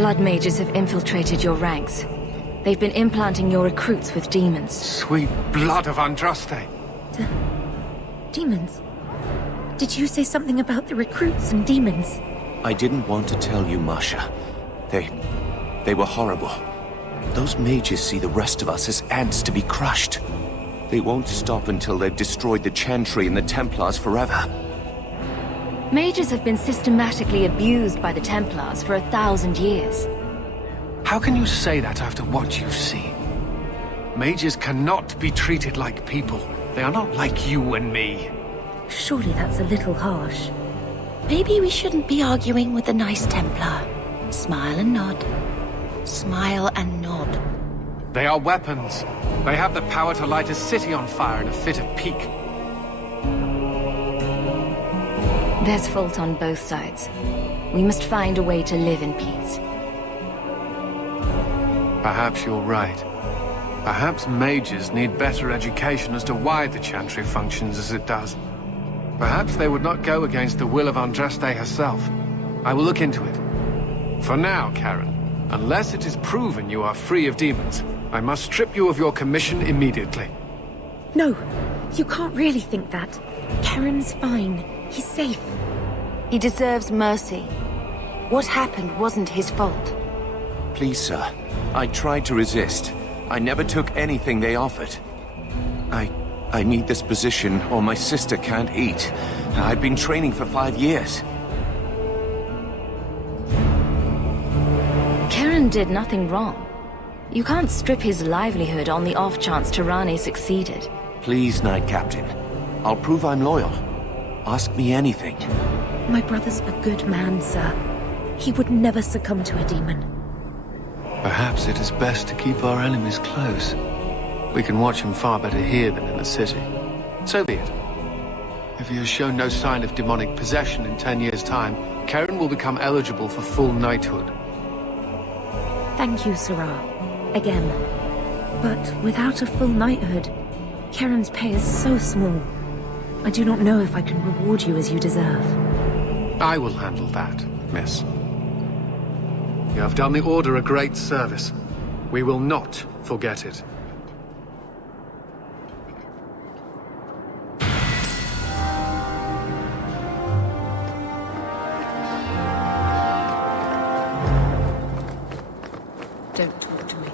Blood mages have infiltrated your ranks. They've been implanting your recruits with demons. Sweet blood of Andraste. Demons? Did you say something about the recruits and demons? I didn't want to tell you, Masha. They were horrible. Those mages see the rest of us as ants to be crushed. They won't stop until they've destroyed the Chantry and the Templars forever. Mages have been systematically abused by the Templars for 1,000 years. How can you say that after what you've seen? Mages cannot be treated like people. They are not like you and me. Surely that's a little harsh. Maybe we shouldn't be arguing with the nice Templar. Smile and nod. Smile and nod. They are weapons. They have the power to light a city on fire in a fit of pique. There's fault on both sides. We must find a way to live in peace. Perhaps you're right. Perhaps mages need better education as to why the Chantry functions as it does. Perhaps they would not go against the will of Andraste herself. I will look into it. For now, Karen, unless it is proven you are free of demons, I must strip you of your commission immediately. No, you can't really think that. Karen's fine. He's safe. He deserves mercy. What happened wasn't his fault. Please, sir. I tried to resist. I never took anything they offered. I need this position, or my sister can't eat. I've been training for 5 years. Karen did nothing wrong. You can't strip his livelihood on the off chance Tirani succeeded. Please, Knight Captain. I'll prove I'm loyal. Ask me anything. My brother's a good man, sir. He would never succumb to a demon. Perhaps it is best to keep our enemies close. We can watch him far better here than in the city. So be it. If he has shown no sign of demonic possession in 10 years' time, Karen will become eligible for full knighthood. Thank you, Sirrah. Again. But without a full knighthood, Karen's pay is so small. I do not know if I can reward you as you deserve. I will handle that, miss. You have done the Order a great service. We will not forget it. Don't talk to me.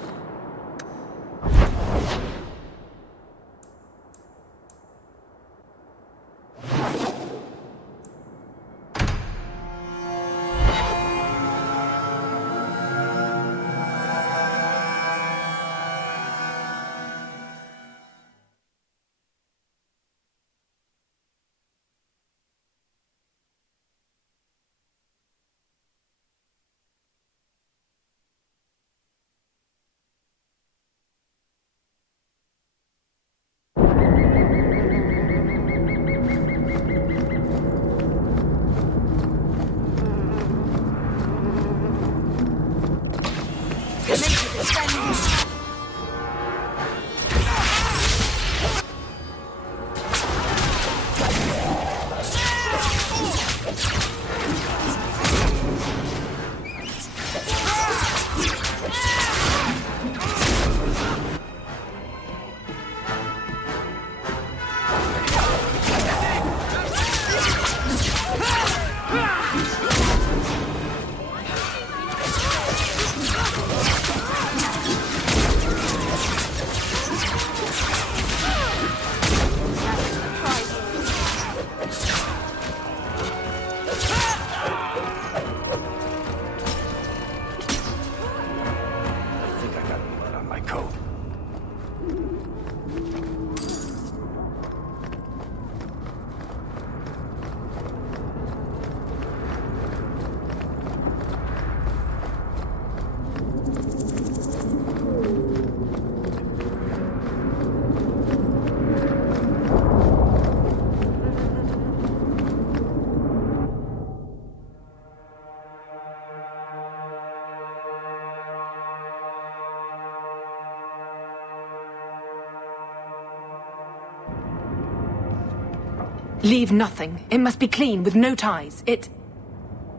Leave nothing. It must be clean, with no ties.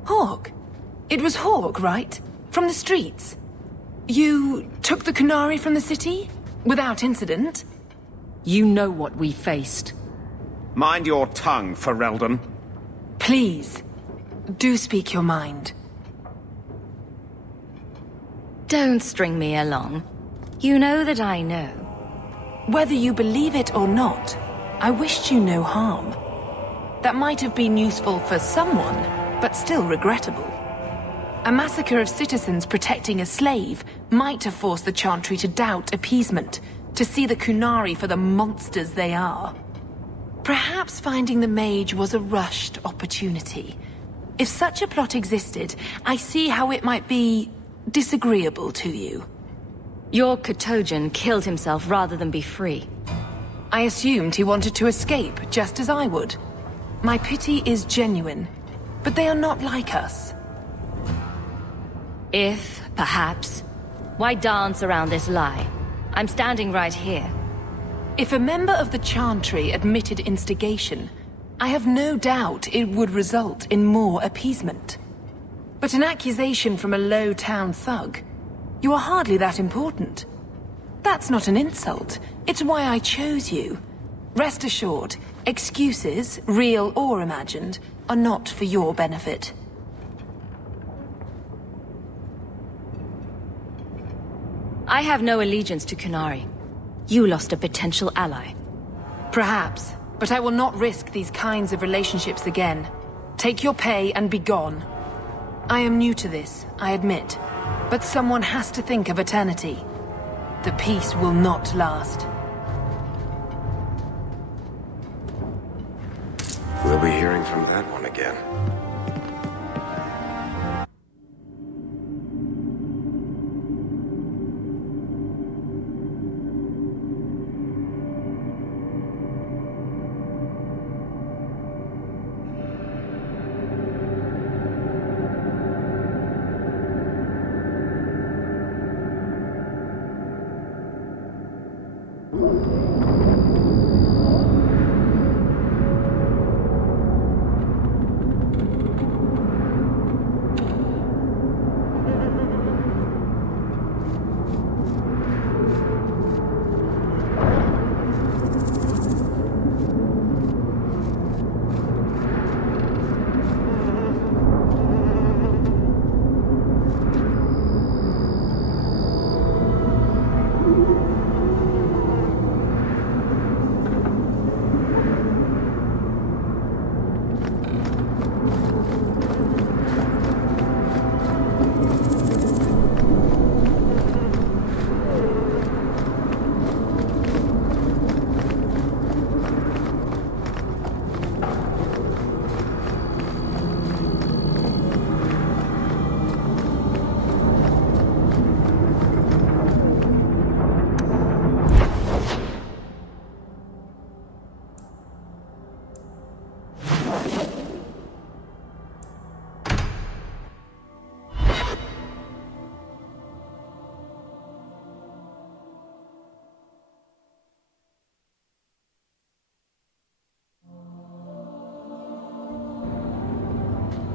Hawke! It was Hawke, right? From the streets? You took the Qunari from the city? Without incident? You know what we faced. Mind your tongue, Ferelden. Please, do speak your mind. Don't string me along. You know that I know. Whether you believe it or not, I wished you no harm. That might have been useful for someone, but still regrettable. A massacre of citizens protecting a slave might have forced the Chantry to doubt appeasement, to see the Qunari for the monsters they are. Perhaps finding the mage was a rushed opportunity. If such a plot existed, I see how it might be disagreeable to you. Your Katojan killed himself rather than be free. I assumed he wanted to escape, just as I would. My pity is genuine, but they are not like us. If, perhaps, why dance around this lie? I'm standing right here. If a member of the Chantry admitted instigation, I have no doubt it would result in more appeasement. But an accusation from a low-town thug? You are hardly that important. That's not an insult. It's why I chose you. Rest assured, excuses, real or imagined, are not for your benefit. I have no allegiance to Qunari. You lost a potential ally. Perhaps, but I will not risk these kinds of relationships again. Take your pay and be gone. I am new to this, I admit, but someone has to think of eternity. The peace will not last. We'll be hearing from that one again.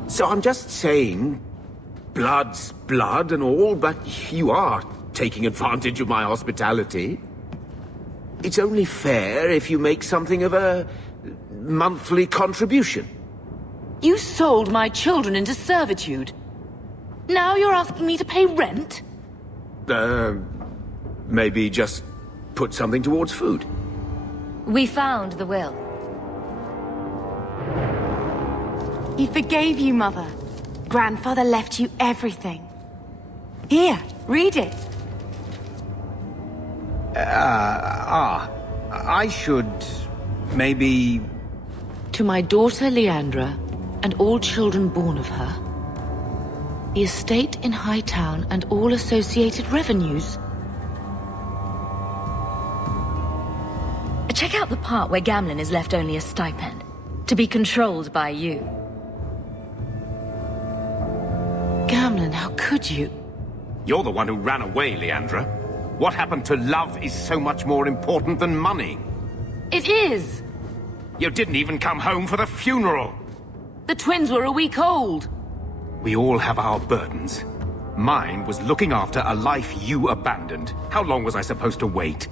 So I'm just saying, blood's blood and all, but you are taking advantage of my hospitality. It's only fair if you make something of a monthly contribution. You sold my children into servitude. Now you're asking me to pay rent? Maybe just put something towards food. We found the will. He forgave you, Mother. Grandfather left you everything. Here, read it. I should... maybe... To my daughter Leandra, and all children born of her, the estate in Hightown and all associated revenues. Check out the part where Gamlen is left only a stipend, to be controlled by you. Gamlen, how could you? You're the one who ran away, Leandra. What happened to love is so much more important than money. It is! You didn't even come home for the funeral. The twins were a week old. We all have our burdens. Mine was looking after a life you abandoned. How long was I supposed to wait?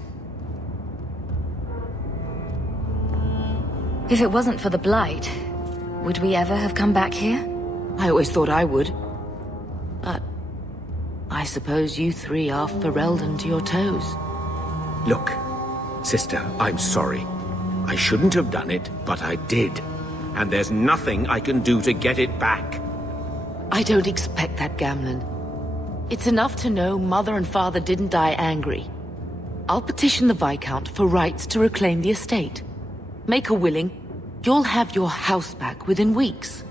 If it wasn't for the Blight, would we ever have come back here? I always thought I would. But I suppose you three are Ferelden to your toes. Look, sister, I'm sorry. I shouldn't have done it, but I did. And there's nothing I can do to get it back. I don't expect that, Gamlen. It's enough to know Mother and Father didn't die angry. I'll petition the Viscount for rights to reclaim the estate. Make her willing, you'll have your house back within weeks.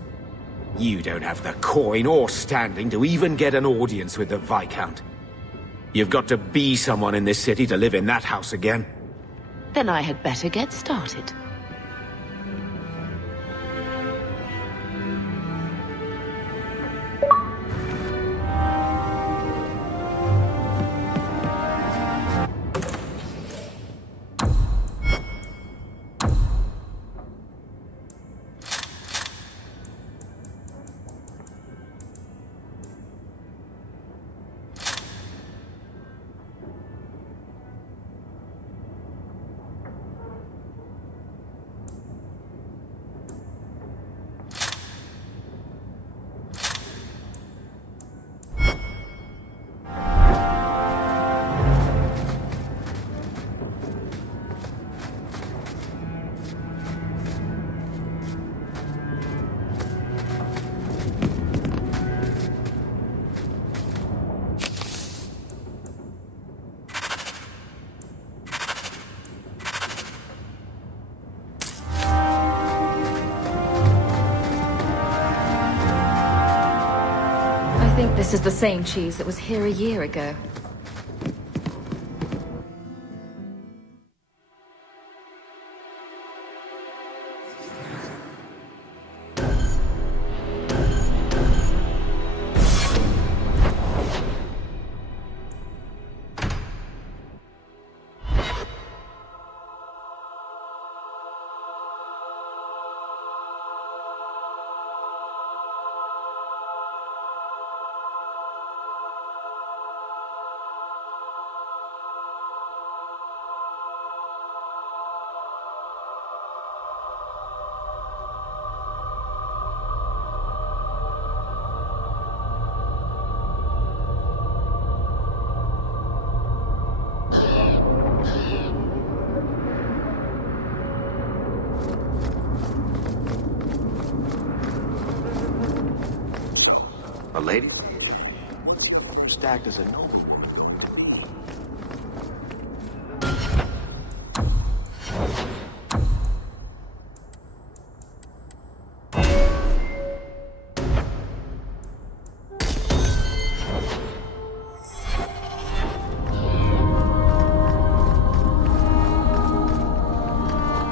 You don't have the coin or standing to even get an audience with the Viscount. You've got to be someone in this city to live in that house again. Then I had better get started. I think this is the same cheese that was here a year ago. A lady? Stacked as a noble.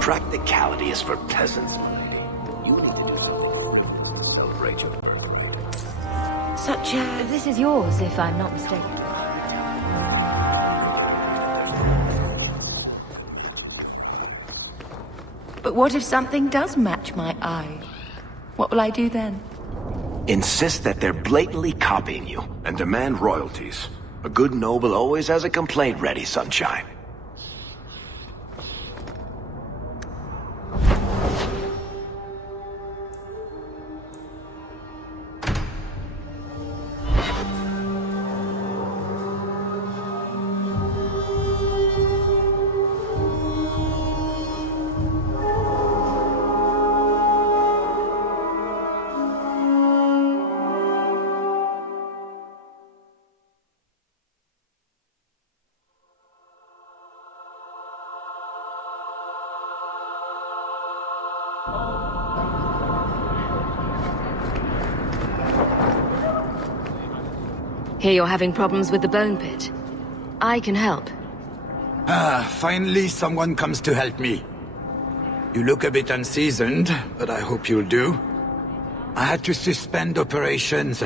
Practicality is for peasants. You need to do something. Celebrate your birth. Such as... This is yours, if I'm not mistaken. But what if something does match my eye? What will I do then? Insist that they're blatantly copying you, and demand royalties. A good noble always has a complaint ready, Sunshine. Hear you're having problems with the Bone Pit. I can help. Finally someone comes to help me. You look a bit unseasoned, but I hope you'll do. I had to suspend operations.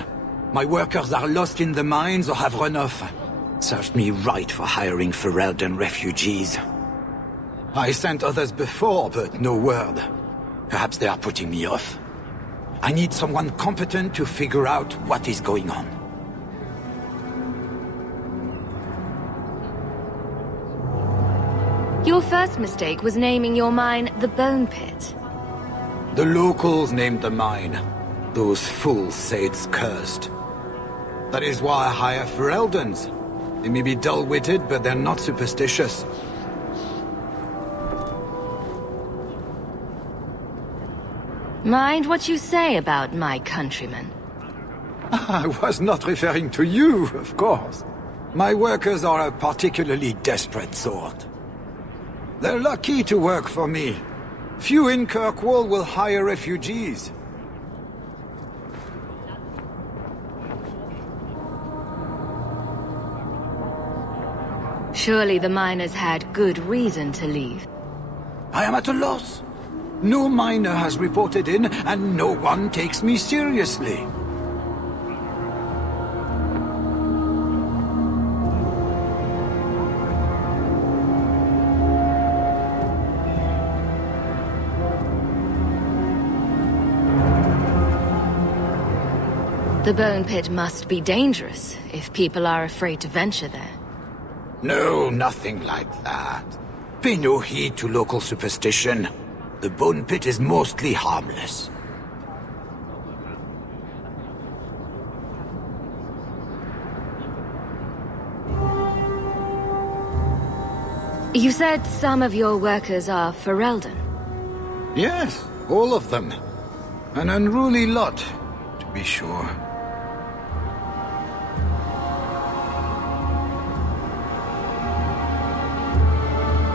My workers are lost in the mines or have run off. Served me right for hiring Ferelden refugees. I sent others before, but no word. Perhaps they are putting me off. I need someone competent to figure out what is going on. Your first mistake was naming your mine the Bone Pit. The locals named the mine. Those fools say it's cursed. That is why I hire Fereldans. They may be dull-witted, but they're not superstitious. Mind what you say about my countrymen. I was not referring to you, of course. My workers are a particularly desperate sort. They're lucky to work for me. Few in Kirkwall will hire refugees. Surely the miners had good reason to leave. I am at a loss. No miner has reported in, and no one takes me seriously. The Bone Pit must be dangerous if people are afraid to venture there. No, nothing like that. Pay no heed to local superstition. The Bone Pit is mostly harmless. You said some of your workers are Ferelden. Yes, all of them. An unruly lot, to be sure.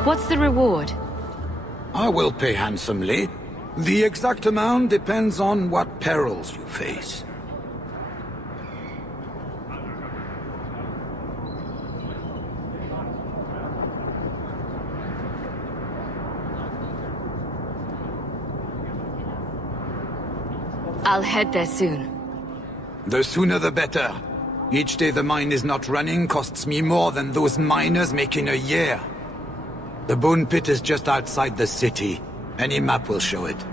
What's the reward? I will pay handsomely. The exact amount depends on what perils you face. I'll head there soon. The sooner the better. Each day the mine is not running costs me more than those miners make in a year. The Bone Pit is just outside the city. Any map will show it.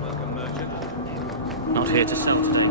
Welcome, merchant. Not here to sell today.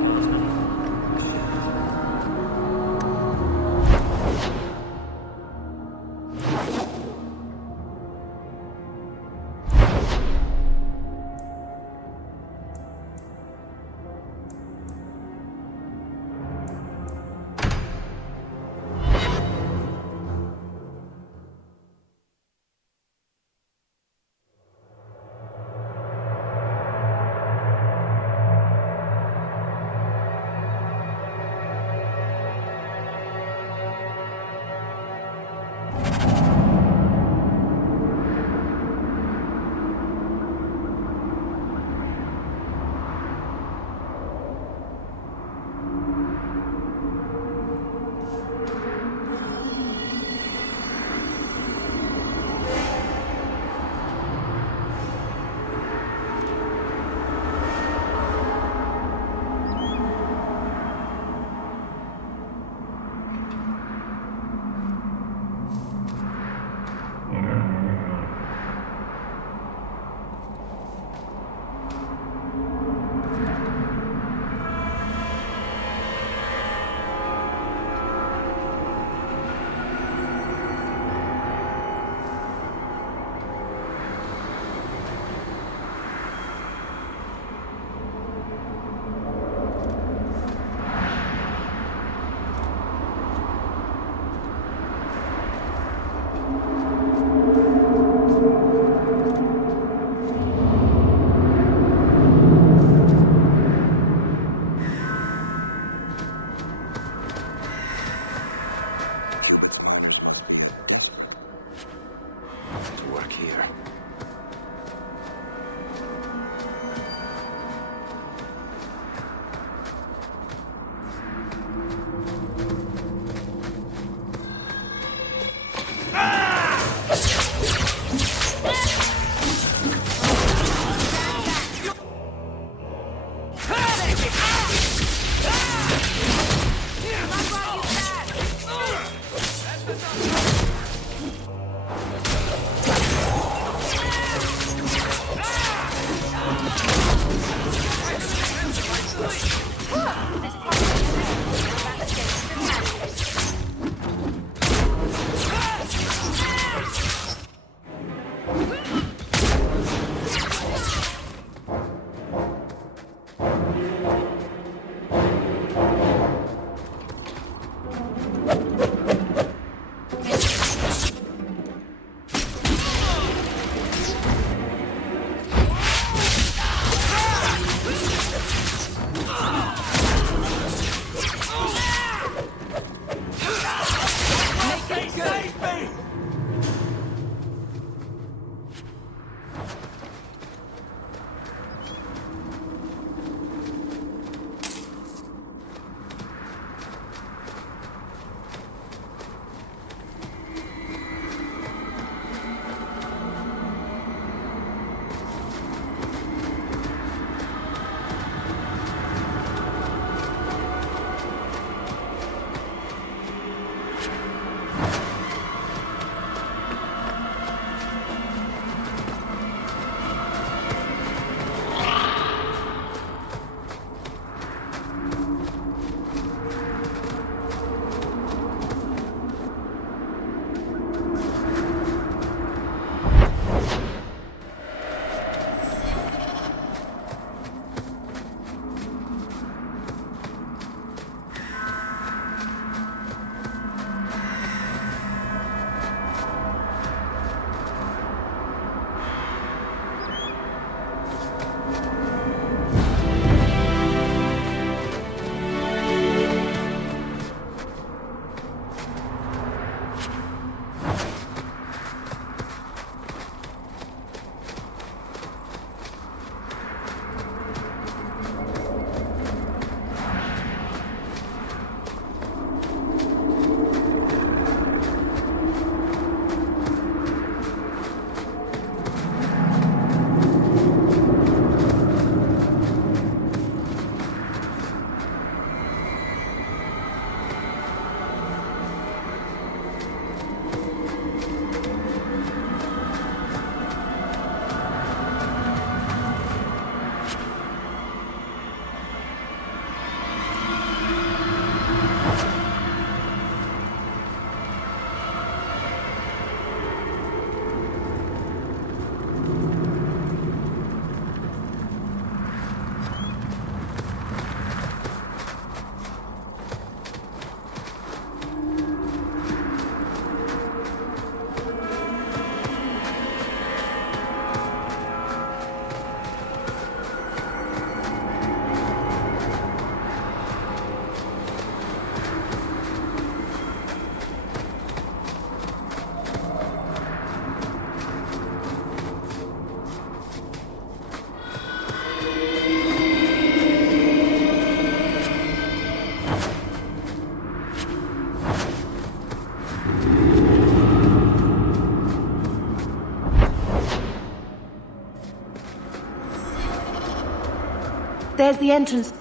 There's the entrance.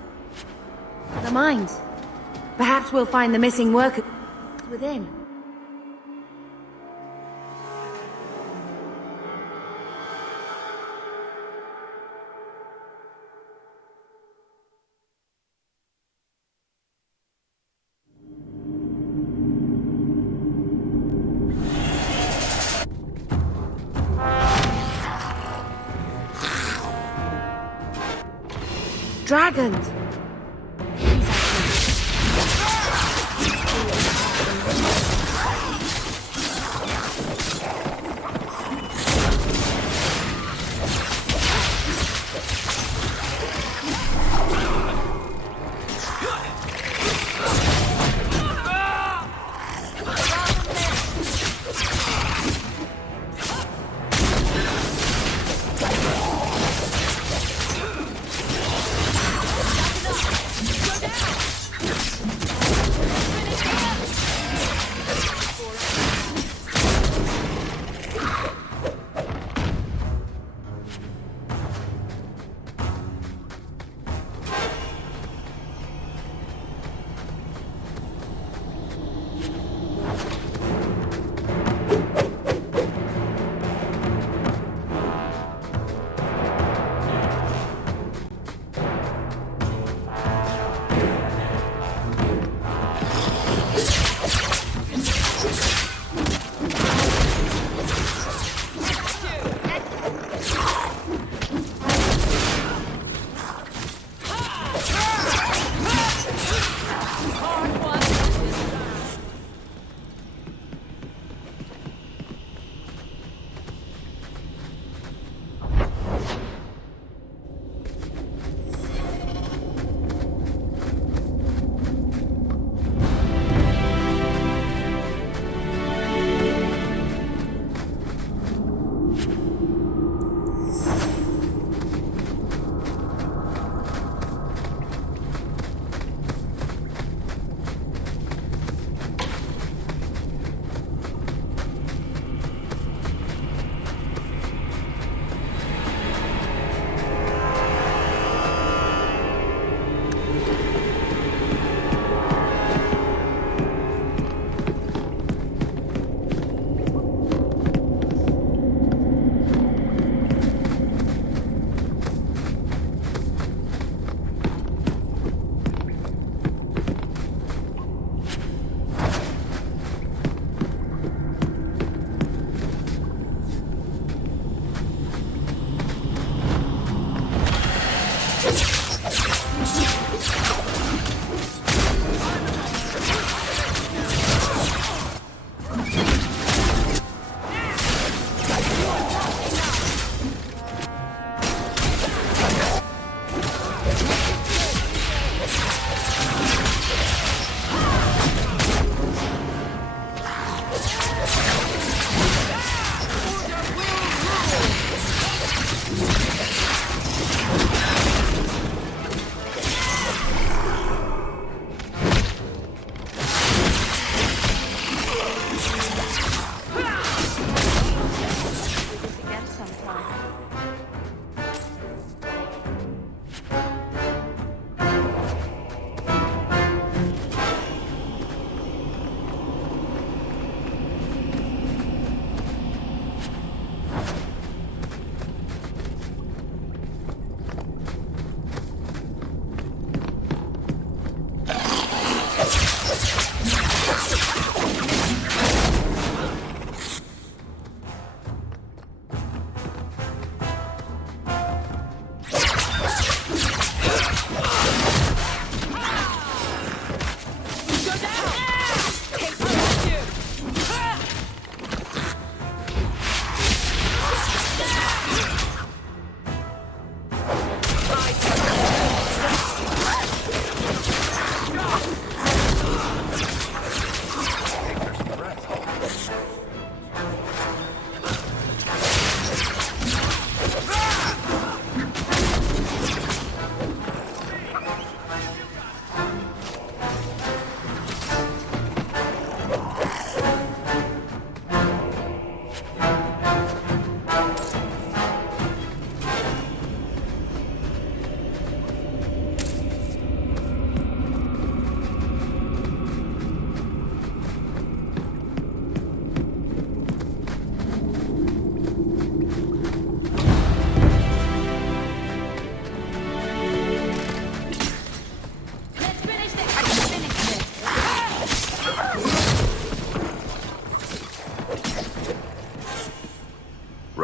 The mines. Perhaps we'll find the missing worker within. Dragons!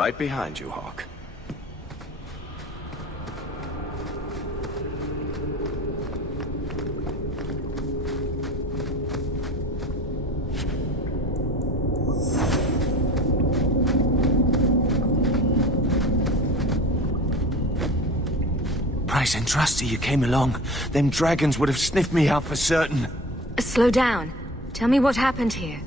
right behind you, Hawk. Praise and trusty you came along. Them dragons would have sniffed me out for certain. Slow down. Tell me what happened here.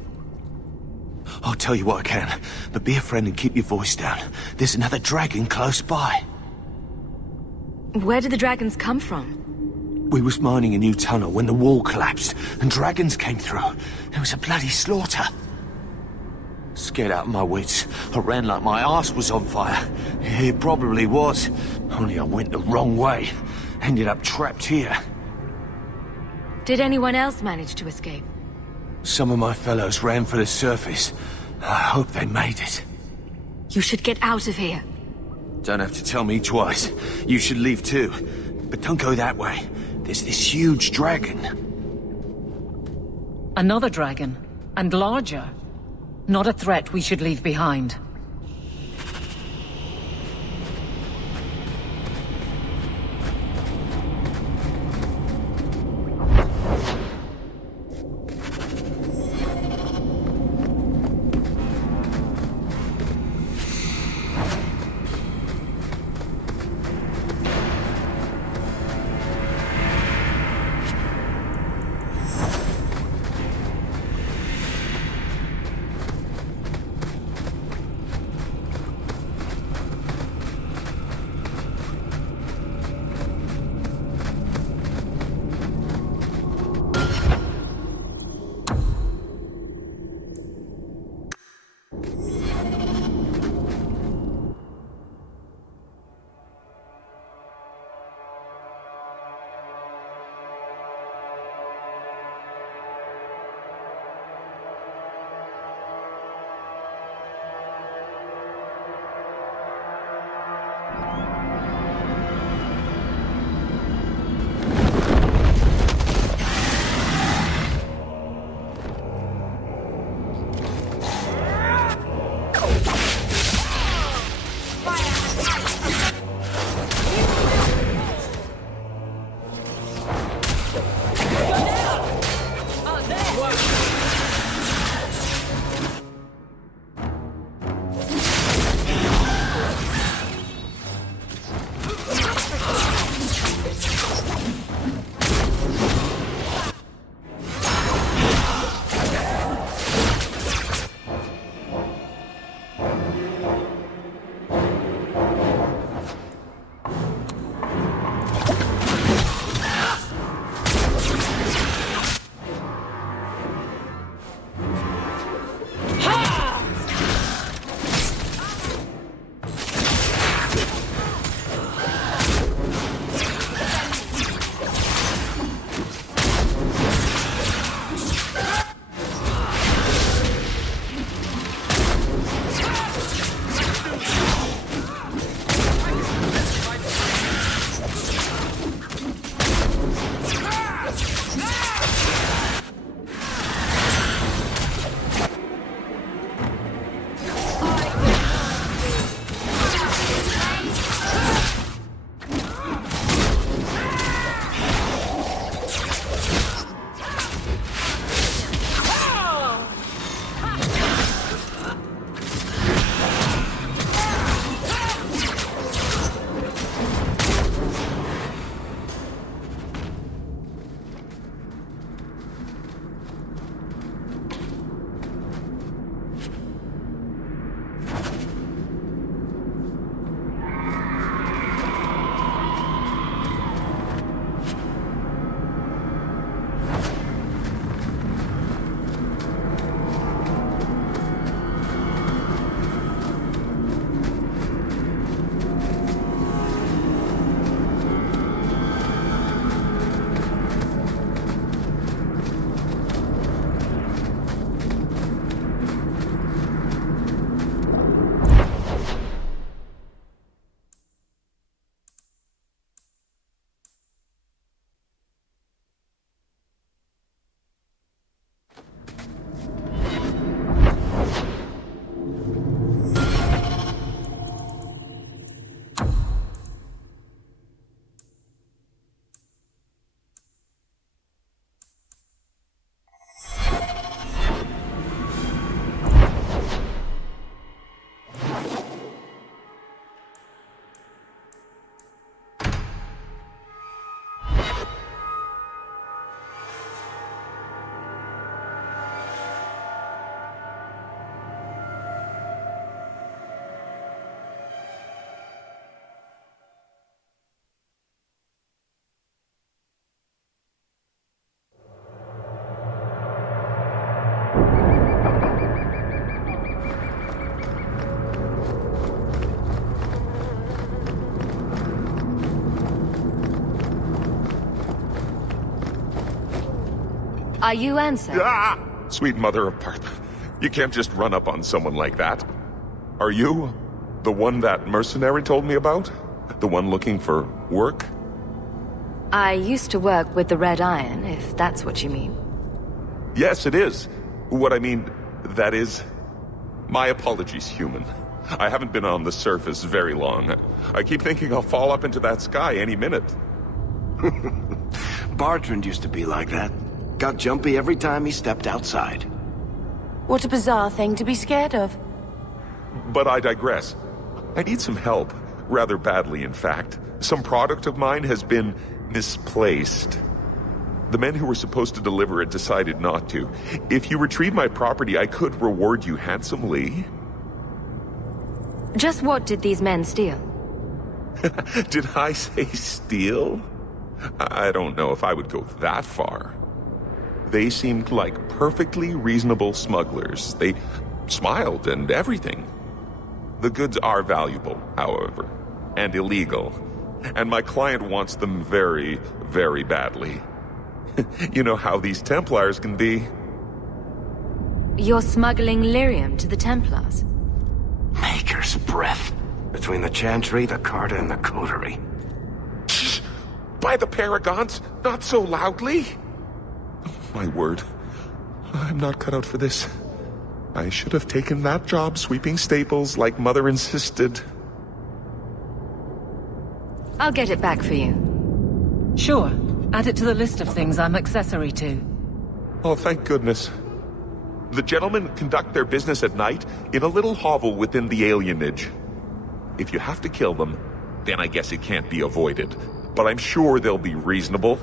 I'll tell you what I can, but be a friend and keep your voice down. There's another dragon close by. Where did the dragons come from? We was mining a new tunnel when the wall collapsed, and dragons came through. It was a bloody slaughter. Scared out of my wits, I ran like my arse was on fire. It probably was, only I went the wrong way. Ended up trapped here. Did anyone else manage to escape? Some of my fellows ran for the surface. I hope they made it. You should get out of here. Don't have to tell me twice. You should leave too. But don't go that way. There's this huge dragon. Another dragon, and larger. Not a threat we should leave behind. Are you Ansel? Ah! Sweet mother of Partha. You can't just run up on someone like that. Are you the one that mercenary told me about? The one looking for work? I used to work with the Red Iron, if that's what you mean. Yes, it is. What I mean, that is... My apologies, human. I haven't been on the surface very long. I keep thinking I'll fall up into that sky any minute. Bartrand used to be like that. Got jumpy every time he stepped outside. What a bizarre thing to be scared of. But I digress. I need some help. Rather badly, in fact. Some product of mine has been misplaced. The men who were supposed to deliver it decided not to. If you retrieve my property, I could reward you handsomely. Just what did these men steal? Did I say steal? I don't know if I would go that far. They seemed like perfectly reasonable smugglers. They smiled and everything. The goods are valuable, however, and illegal. And my client wants them very, very badly. You know how these Templars can be. You're smuggling lyrium to the Templars? Maker's breath. Between the Chantry, the Carta, and the Coterie. Shh! By the Paragons, not so loudly! My word. I'm not cut out for this. I should have taken that job sweeping stables like Mother insisted. I'll get it back for you. Sure. Add it to the list of things I'm accessory to. Oh, thank goodness. The gentlemen conduct their business at night in a little hovel within the alienage. If you have to kill them, then I guess it can't be avoided. But I'm sure they'll be reasonable.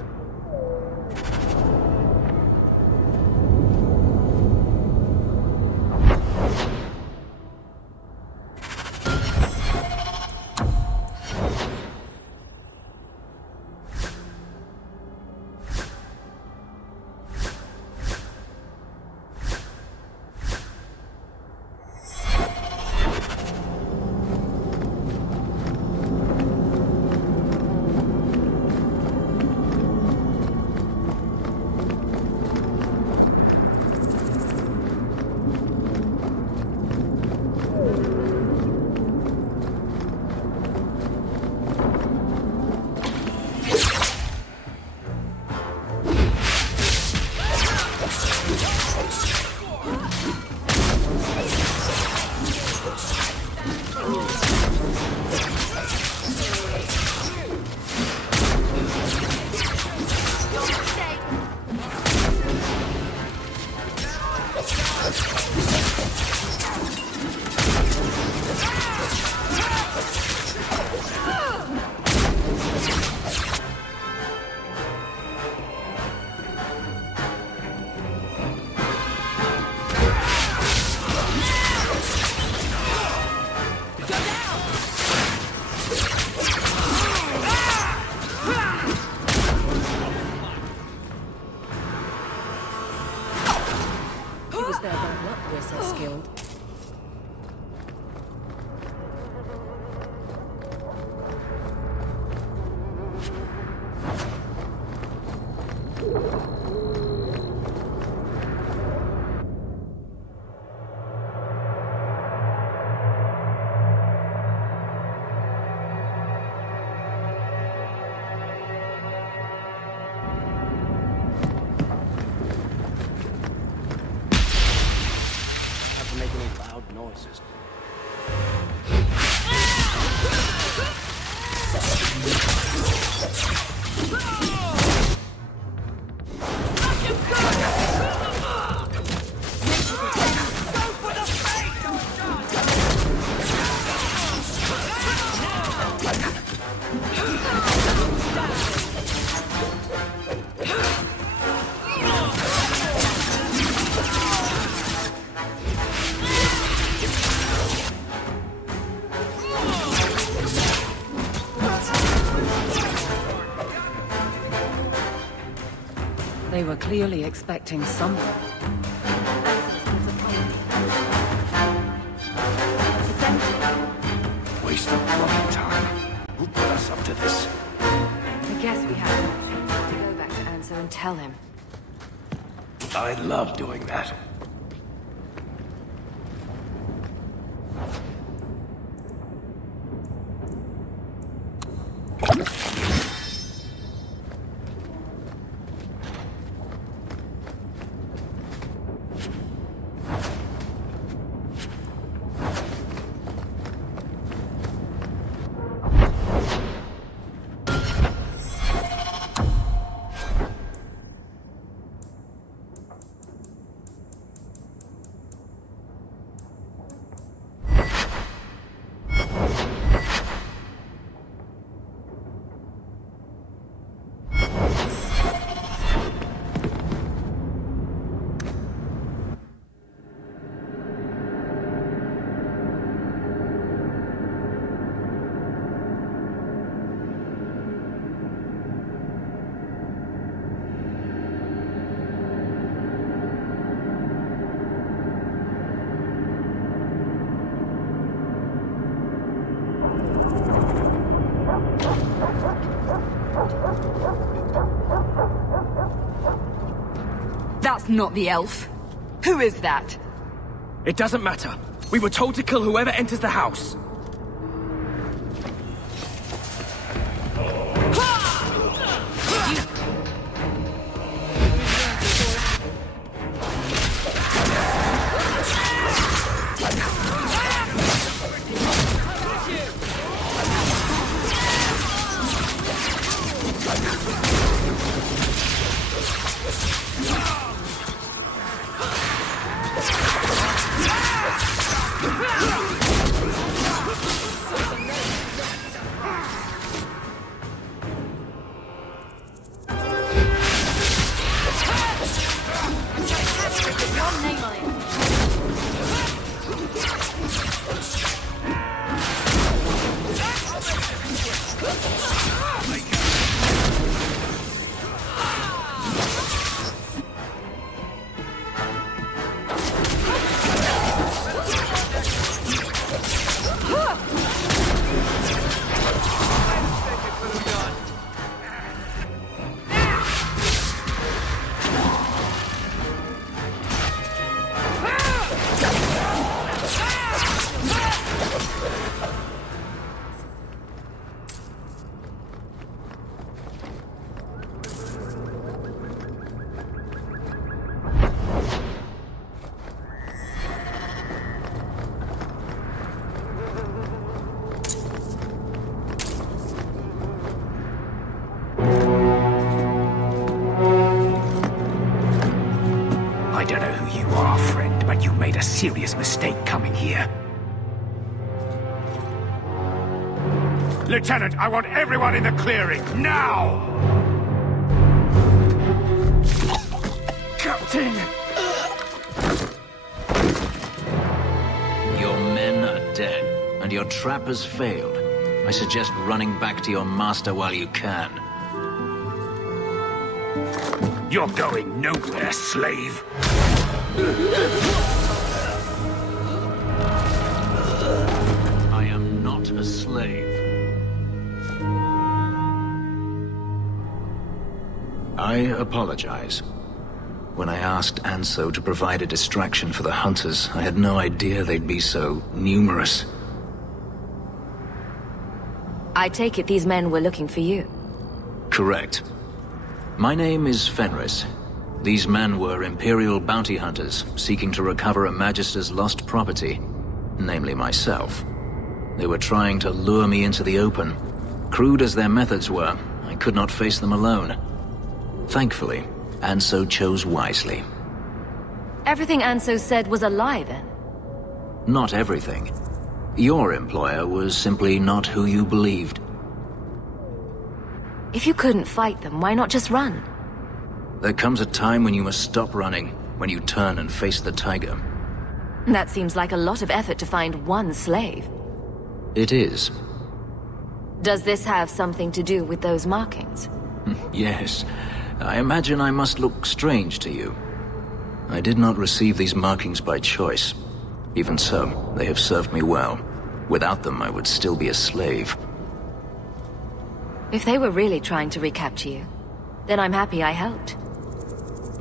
Noises. They were clearly expecting someone. Waste of bloody time. Who put us up to this? I guess we have to go back to Ansel and tell him. I love doing that. That's not the elf. Who is that? It doesn't matter. We were told to kill whoever enters the house. I don't know who you are, friend, but you made a serious mistake coming here. Lieutenant, I want everyone in the clearing, now! Captain! Your men are dead, and your trap has failed. I suggest running back to your master while you can. You're going nowhere, slave! I am not a slave. I apologize. When I asked Anso to provide a distraction for the hunters, I had no idea they'd be so numerous. I take it these men were looking for you. Correct. My name is Fenris. These men were Imperial bounty hunters, seeking to recover a Magister's lost property, namely myself. They were trying to lure me into the open. Crude as their methods were, I could not face them alone. Thankfully, Anso chose wisely. Everything Anso said was a lie, then? Not everything. Your employer was simply not who you believed. If you couldn't fight them, why not just run? There comes a time when you must stop running, when you turn and face the tiger. That seems like a lot of effort to find one slave. It is. Does this have something to do with those markings? Yes. I imagine I must look strange to you. I did not receive these markings by choice. Even so, they have served me well. Without them, I would still be a slave. If they were really trying to recapture you, then I'm happy I helped.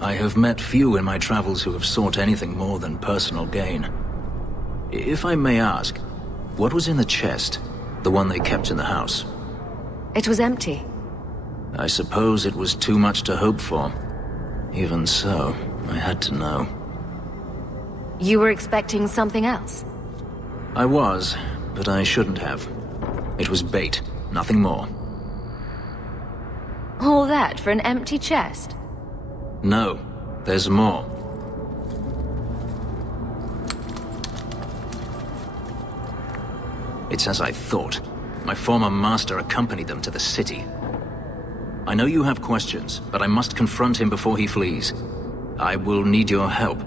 I have met few in my travels who have sought anything more than personal gain. If I may ask, what was in the chest? The one they kept in the house? It was empty. I suppose it was too much to hope for. Even so, I had to know. You were expecting something else? I was, but I shouldn't have. It was bait, nothing more. All that for an empty chest? No, there's more. It's as I thought. My former master accompanied them to the city. I know you have questions, but I must confront him before he flees. I will need your help.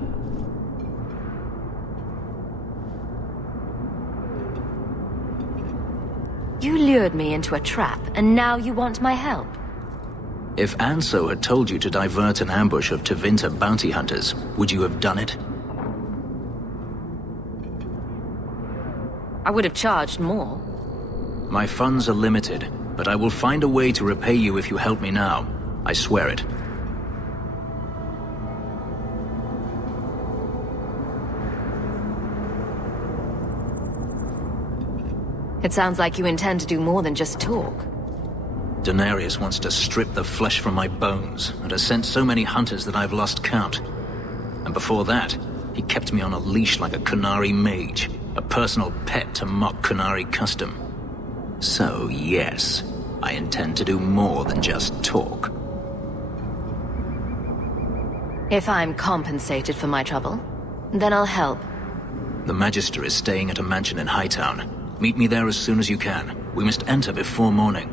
You lured me into a trap, and now you want my help? If Anso had told you to divert an ambush of Tevinter bounty hunters, would you have done it? I would have charged more. My funds are limited, but I will find a way to repay you if you help me now. I swear it. It sounds like you intend to do more than just talk. Denarius wants to strip the flesh from my bones, and has sent so many hunters that I've lost count. And before that, he kept me on a leash like a Qunari mage, a personal pet to mock Qunari custom. So yes, I intend to do more than just talk. If I'm compensated for my trouble, then I'll help. The Magister is staying at a mansion in Hightown. Meet me there as soon as you can. We must enter before morning.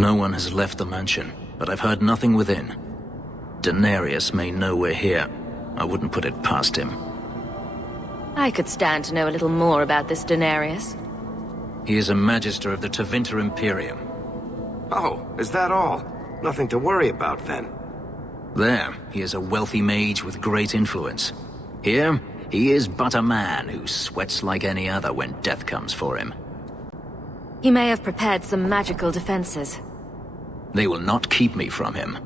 No one has left the mansion, but I've heard nothing within. Daenerys may know we're here. I wouldn't put it past him. I could stand to know a little more about this Daenerys. He is a Magister of the Tevinter Imperium. Oh, is that all? Nothing to worry about then. There, he is a wealthy mage with great influence. Here, he is but a man who sweats like any other when death comes for him. He may have prepared some magical defenses. They will not keep me from him.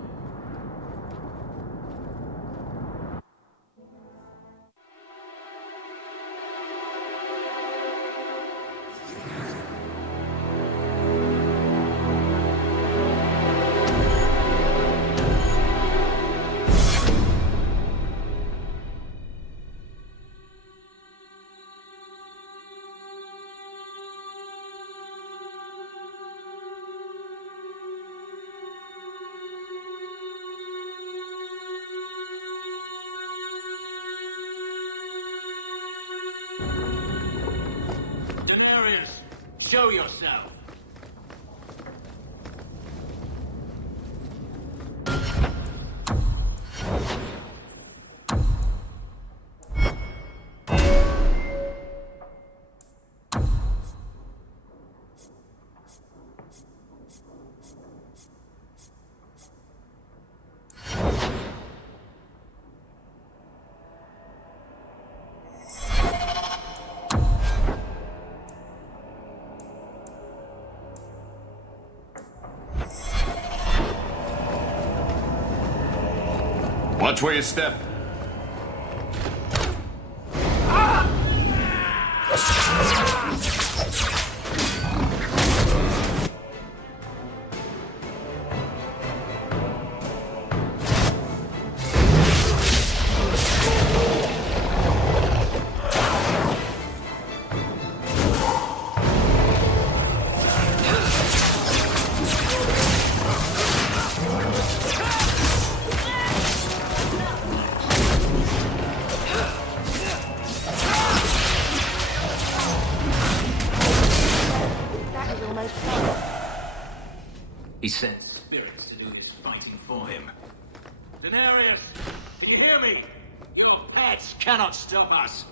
Daenerys, show yourself. Watch where you step. He sends spirits to do his fighting for him. Daenerys, can you hear me? Your pets cannot stop us.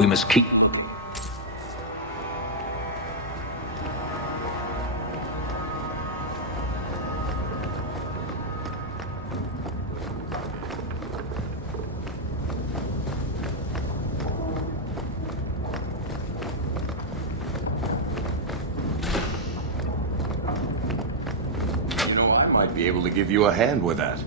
We must keep... Might be able to give you a hand with that.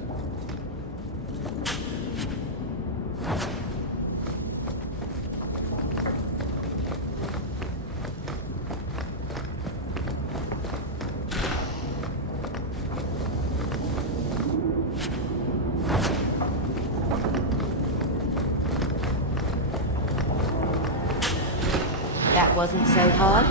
That wasn't so hard.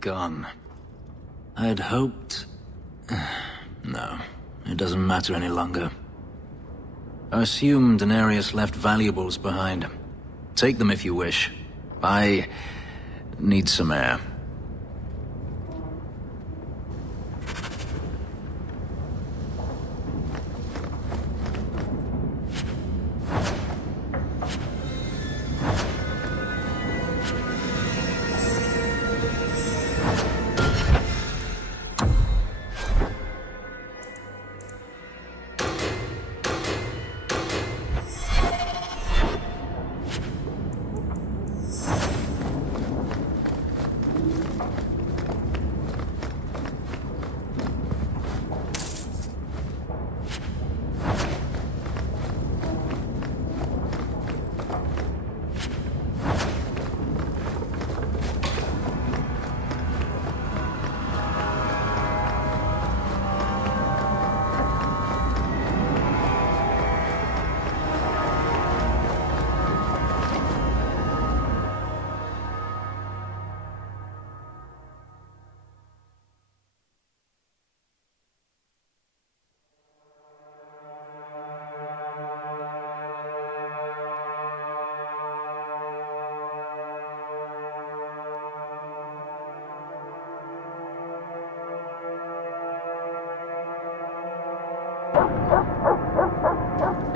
Gone. I'd hoped... No, it doesn't matter any longer. I assume Denarius left valuables behind. Take them if you wish. I need some air.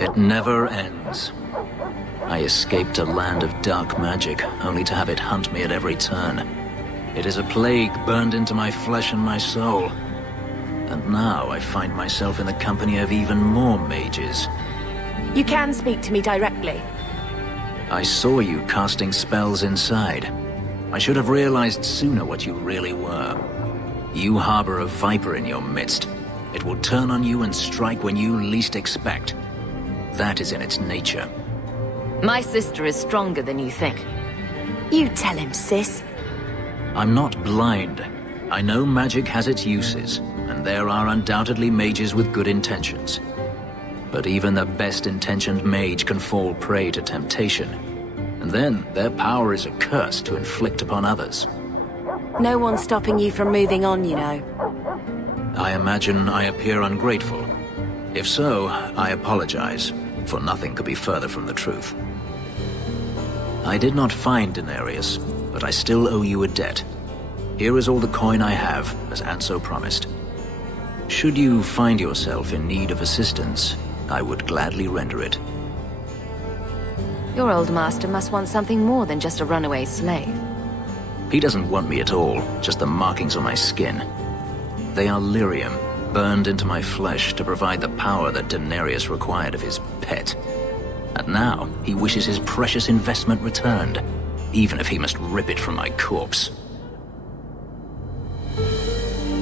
It never ends. I escaped a land of dark magic, only to have it hunt me at every turn. It is a plague burned into my flesh and my soul. And now I find myself in the company of even more mages. You can speak to me directly. I saw you casting spells inside. I should have realized sooner what you really were. You harbor a viper in your midst. It will turn on you and strike when you least expect. That is in its nature. My sister is stronger than you think. You tell him, sis. I'm not blind. I know magic has its uses, and there are undoubtedly mages with good intentions. But even the best-intentioned mage can fall prey to temptation. And then their power is a curse to inflict upon others. No one's stopping you from moving on, you know. I imagine I appear ungrateful. If so, I apologize, for nothing could be further from the truth. I did not find Denarius, but I still owe you a debt. Here is all the coin I have, as Anso promised. Should you find yourself in need of assistance, I would gladly render it. Your old master must want something more than just a runaway slave. He doesn't want me at all, just the markings on my skin. They are lyrium, burned into my flesh to provide the power that Denarius required of his pet. And now, he wishes his precious investment returned, even if he must rip it from my corpse.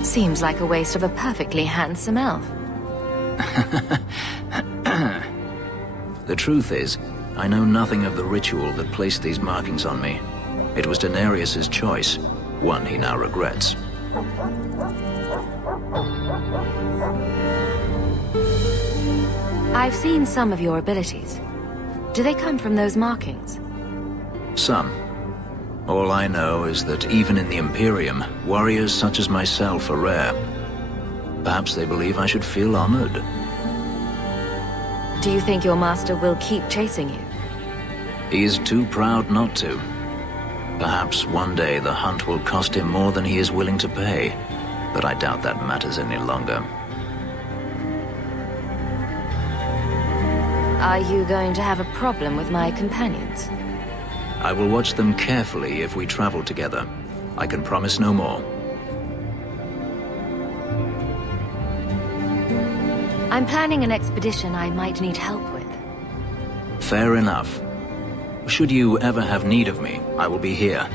Seems like a waste of a perfectly handsome elf. The truth is, I know nothing of the ritual that placed these markings on me. It was Denarius's choice, one he now regrets. I've seen some of your abilities. Do they come from those markings? Some. All I know is that even in the Imperium, warriors such as myself are rare. Perhaps they believe I should feel honored. Do you think your master will keep chasing you? He is too proud not to. Perhaps one day the hunt will cost him more than he is willing to pay, but I doubt that matters any longer. Are you going to have a problem with my companions? I will watch them carefully if we travel together. I can promise no more. I'm planning an expedition I might need help with. Fair enough. Should you ever have need of me, I will be here.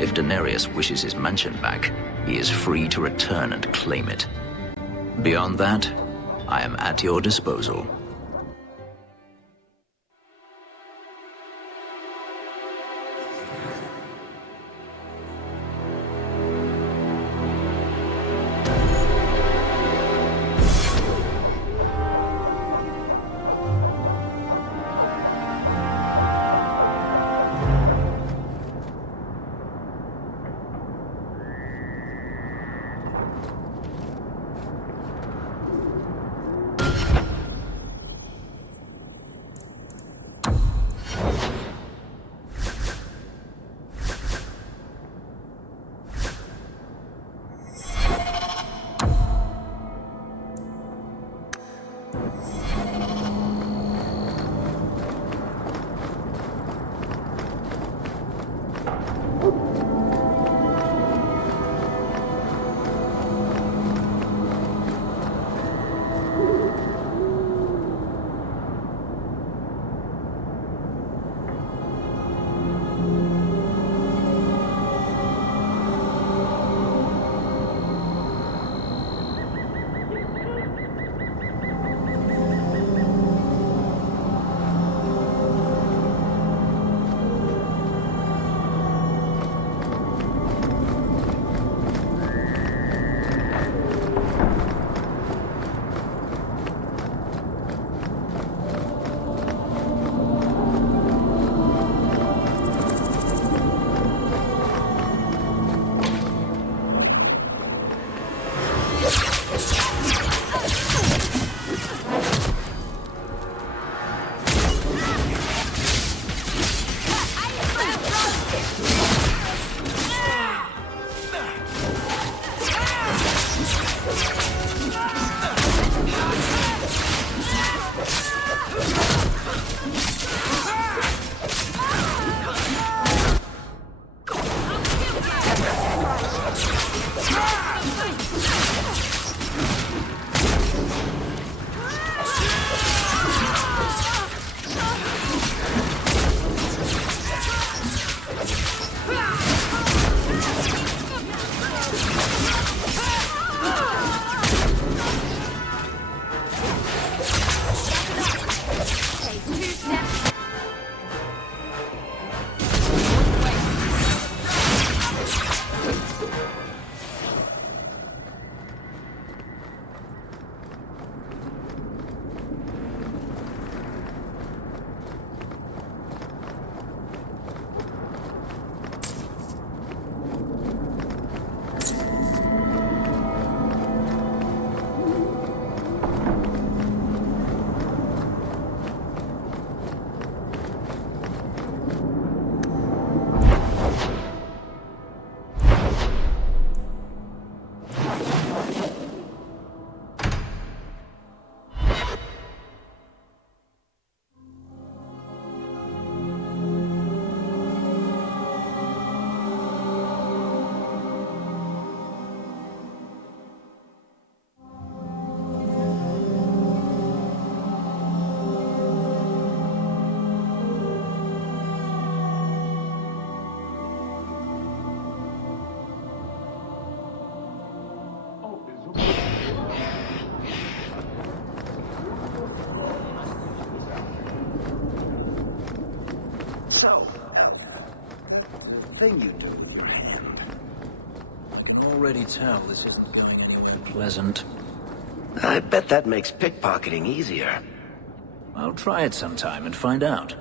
If Daenerys wishes his mansion back, he is free to return and claim it. Beyond that, I am at your disposal. So, the thing you do with your hand, already tell this isn't going anywhere pleasant. I bet that makes pickpocketing easier. I'll try it sometime and find out.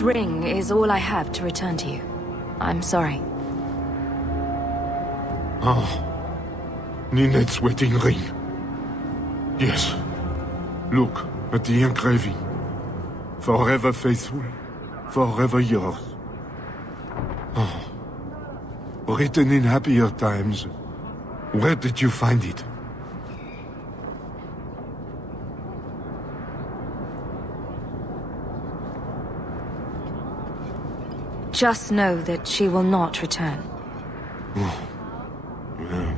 This ring is all I have to return to you. I'm sorry. Oh. Ninette's wedding ring. Yes. Look at the engraving. Forever faithful, forever yours. Oh. Written in happier times. Where did you find it? Just know that she will not return.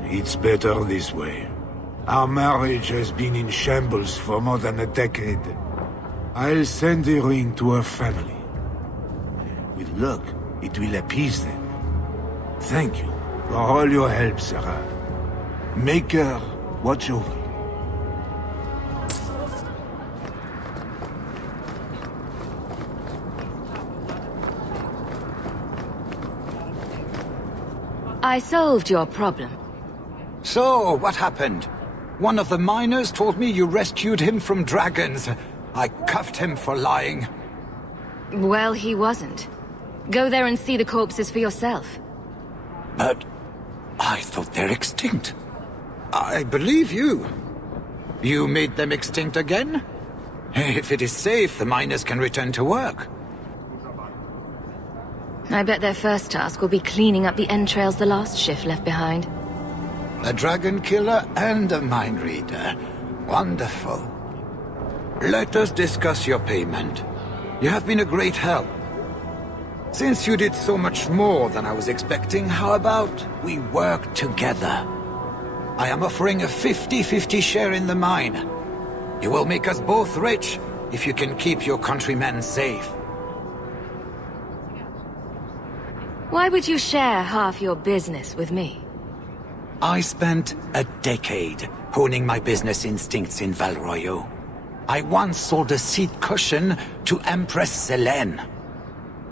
It's better this way. Our marriage has been in shambles for more than a decade. I'll send the ring to her family. With luck, it will appease them. Thank you for all your help, Sarah. Make her watch over. I solved your problem. So, what happened? One of the miners told me you rescued him from dragons. I cuffed him for lying. Well, he wasn't. Go there and see the corpses for yourself. But I thought they're extinct. I believe you. You made them extinct again? If it is safe, the miners can return to work. I bet their first task will be cleaning up the entrails the last shift left behind. A dragon killer and a mind reader. Wonderful. Let us discuss your payment. You have been a great help. Since you did so much more than I was expecting, how about we work together? I am offering a 50-50 share in the mine. You will make us both rich if you can keep your countrymen safe. Why would you share half your business with me? I spent a decade honing my business instincts in Val Royeaux. I once sold a seat cushion to Empress Selene.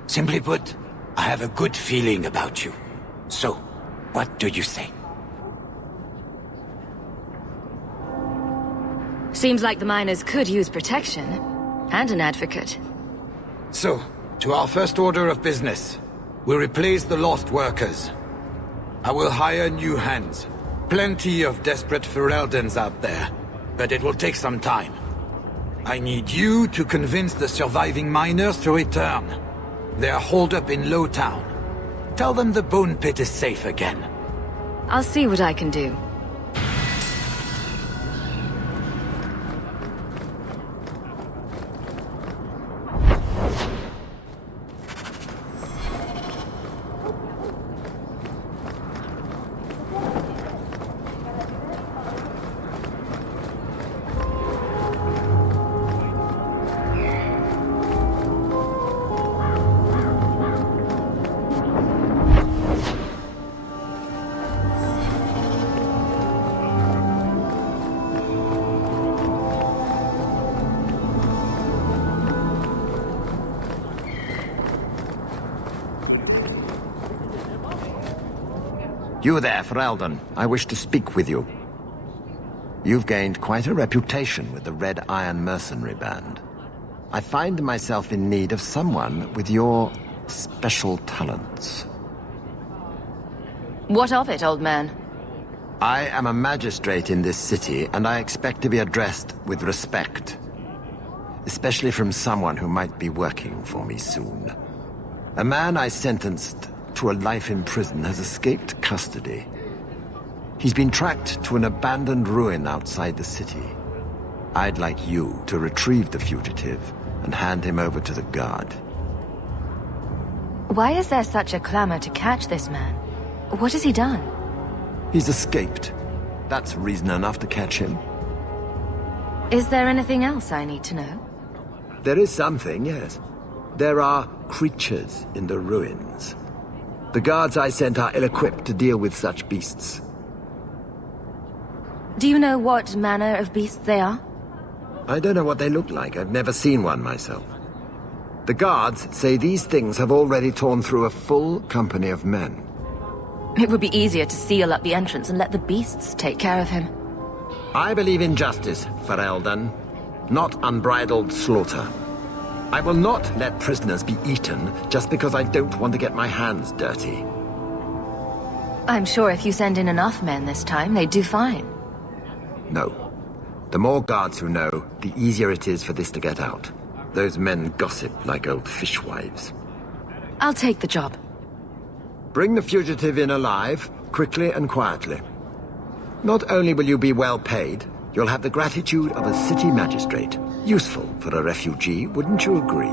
Simply put, I have a good feeling about you. So, what do you say? Seems like the miners could use protection. And an advocate. So, to our first order of business. We replace the lost workers. I will hire new hands. Plenty of desperate Ferelden's out there, but it will take some time. I need you to convince the surviving miners to return. They are holed up in Lowtown. Tell them the Bone Pit is safe again. I'll see what I can do. You there, Ferelden. I wish to speak with you. You've gained quite a reputation with the Red Iron Mercenary Band. I find myself in need of someone with your special talents. What of it, old man? I am a magistrate in this city, and I expect to be addressed with respect. Especially from someone who might be working for me soon. A man I sentenced to a life in prison has escaped custody. He's been tracked to an abandoned ruin outside the city. I'd like you to retrieve the fugitive and hand him over to the guard. Why is there such a clamor to catch this man? What has he done? He's escaped. That's reason enough to catch him. Is there anything else I need to know? There is something, yes. There are creatures in the ruins. The guards I sent are ill-equipped to deal with such beasts. Do you know what manner of beasts they are? I don't know what they look like. I've never seen one myself. The guards say these things have already torn through a full company of men. It would be easier to seal up the entrance and let the beasts take care of him. I believe in justice, Ferelden, not unbridled slaughter. I will not let prisoners be eaten just because I don't want to get my hands dirty. I'm sure if you send in enough men this time, they'd do fine. No. The more guards who know, the easier it is for this to get out. Those men gossip like old fishwives. I'll take the job. Bring the fugitive in alive, quickly and quietly. Not only will you be well paid, you'll have the gratitude of a city magistrate. Useful for a refugee, wouldn't you agree?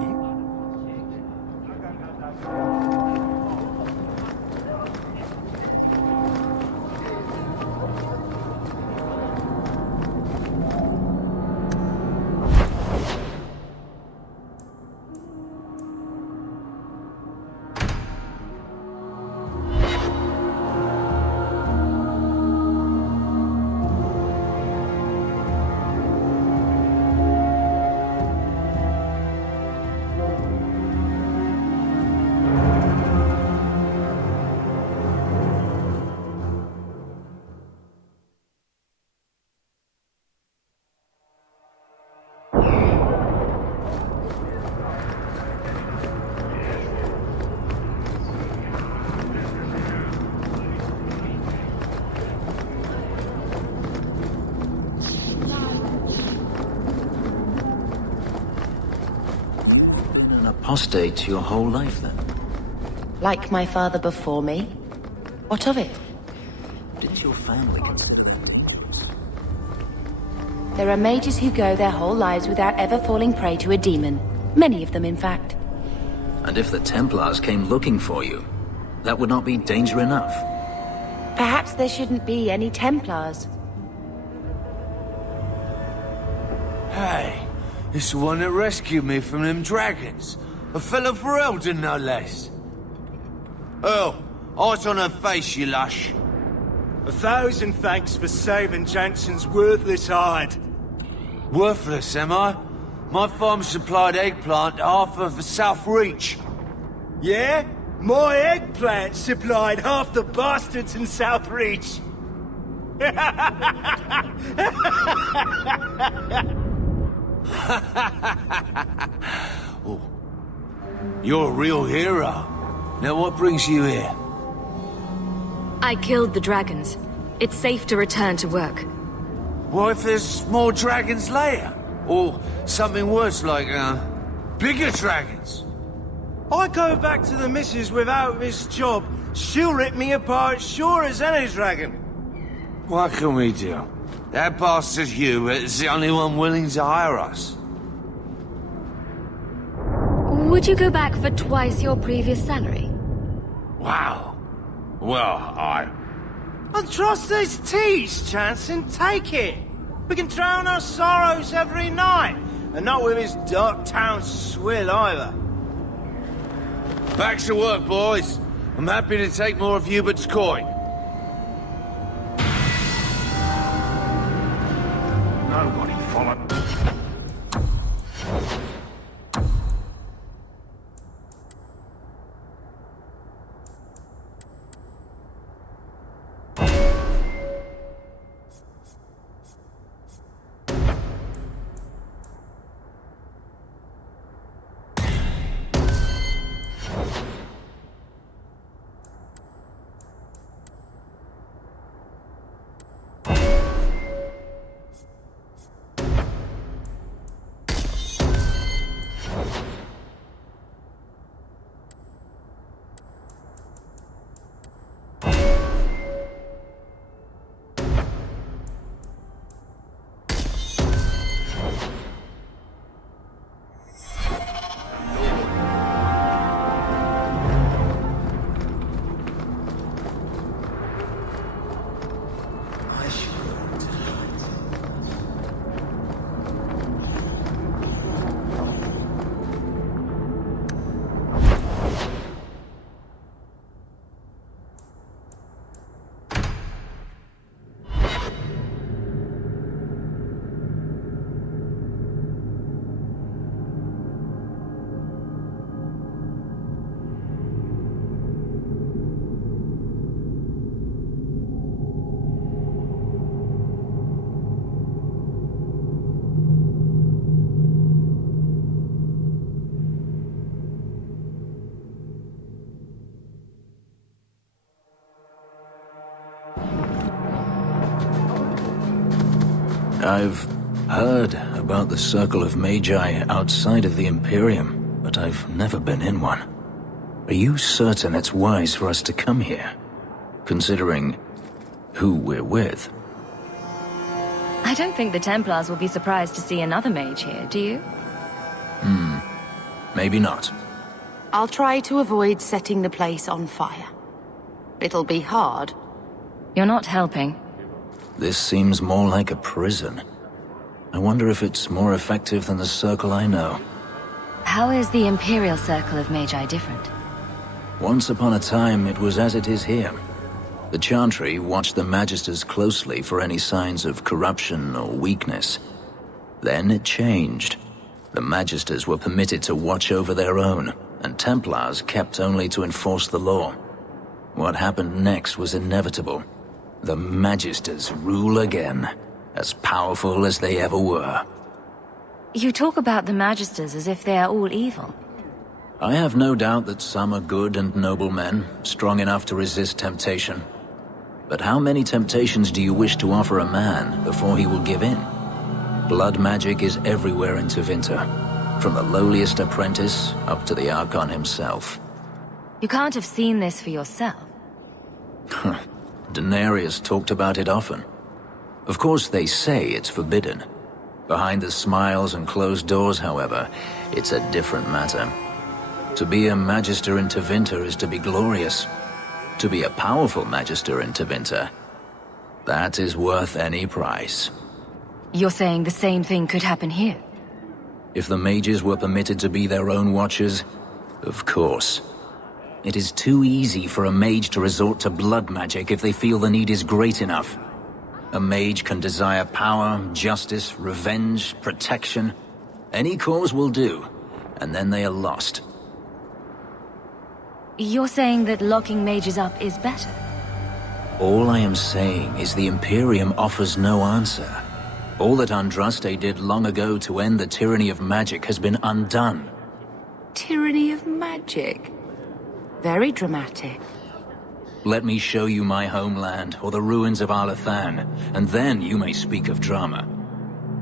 Apostate your whole life, then? Like my father before me? What of it? Did your family consider them? There are mages who go their whole lives without ever falling prey to a demon. Many of them, in fact. And if the Templars came looking for you, that would not be danger enough. Perhaps there shouldn't be any Templars. Hey, it's the one that rescued me from them dragons. A fellow for Eldon, no less. Oh, eyes on her face, you lush. 1,000 thanks for saving Jansen's worthless hide. Worthless, am I? My farm supplied eggplant to half of the South Reach. Yeah? My eggplant supplied half the bastards in South Reach. Oh, you're a real hero. Now what brings you here? I killed the dragons. It's safe to return to work. What if there's more dragons later? Or something worse like, bigger dragons? I go back to the missus without this job. She'll rip me apart sure as any dragon. What can we do? That bastard Hubert is the only one willing to hire us. Would you go back for twice your previous salary? Wow. Well, I trust these teas, Jansen. Take it. We can drown our sorrows every night. And not with his dark town swill either. Back to work, boys. I'm happy to take more of Hubert's coin. Nobody followed. I've heard about the Circle of Magi outside of the Imperium, but I've never been in one. Are you certain it's wise for us to come here, considering who we're with? I don't think the Templars will be surprised to see another mage here, do you? Maybe not. I'll try to avoid setting the place on fire. It'll be hard. You're not helping. This seems more like a prison. I wonder if it's more effective than the Circle I know. How is the Imperial Circle of Magi different? Once upon a time, it was as it is here. The Chantry watched the Magisters closely for any signs of corruption or weakness. Then it changed. The Magisters were permitted to watch over their own, and Templars kept only to enforce the law. What happened next was inevitable. The Magisters rule again, as powerful as they ever were. You talk about the Magisters as if they are all evil. I have no doubt that some are good and noble men, strong enough to resist temptation. But how many temptations do you wish to offer a man before he will give in? Blood magic is everywhere in Tevinter, from the lowliest apprentice up to the Archon himself. You can't have seen this for yourself. Daenerys talked about it often. Of course, they say it's forbidden. Behind the smiles and closed doors, however, it's a different matter. To be a Magister in Tevinter is to be glorious. To be a powerful Magister in Tevinter, that is worth any price. You're saying the same thing could happen here? If the mages were permitted to be their own watchers, of course. It is too easy for a mage to resort to blood magic if they feel the need is great enough. A mage can desire power, justice, revenge, protection. Any cause will do, and then they are lost. You're saying that locking mages up is better? All I am saying is the Imperium offers no answer. All that Andraste did long ago to end the tyranny of magic has been undone. Tyranny of magic? Very dramatic. Let me show you my homeland, or the ruins of Arlathan, and then you may speak of drama.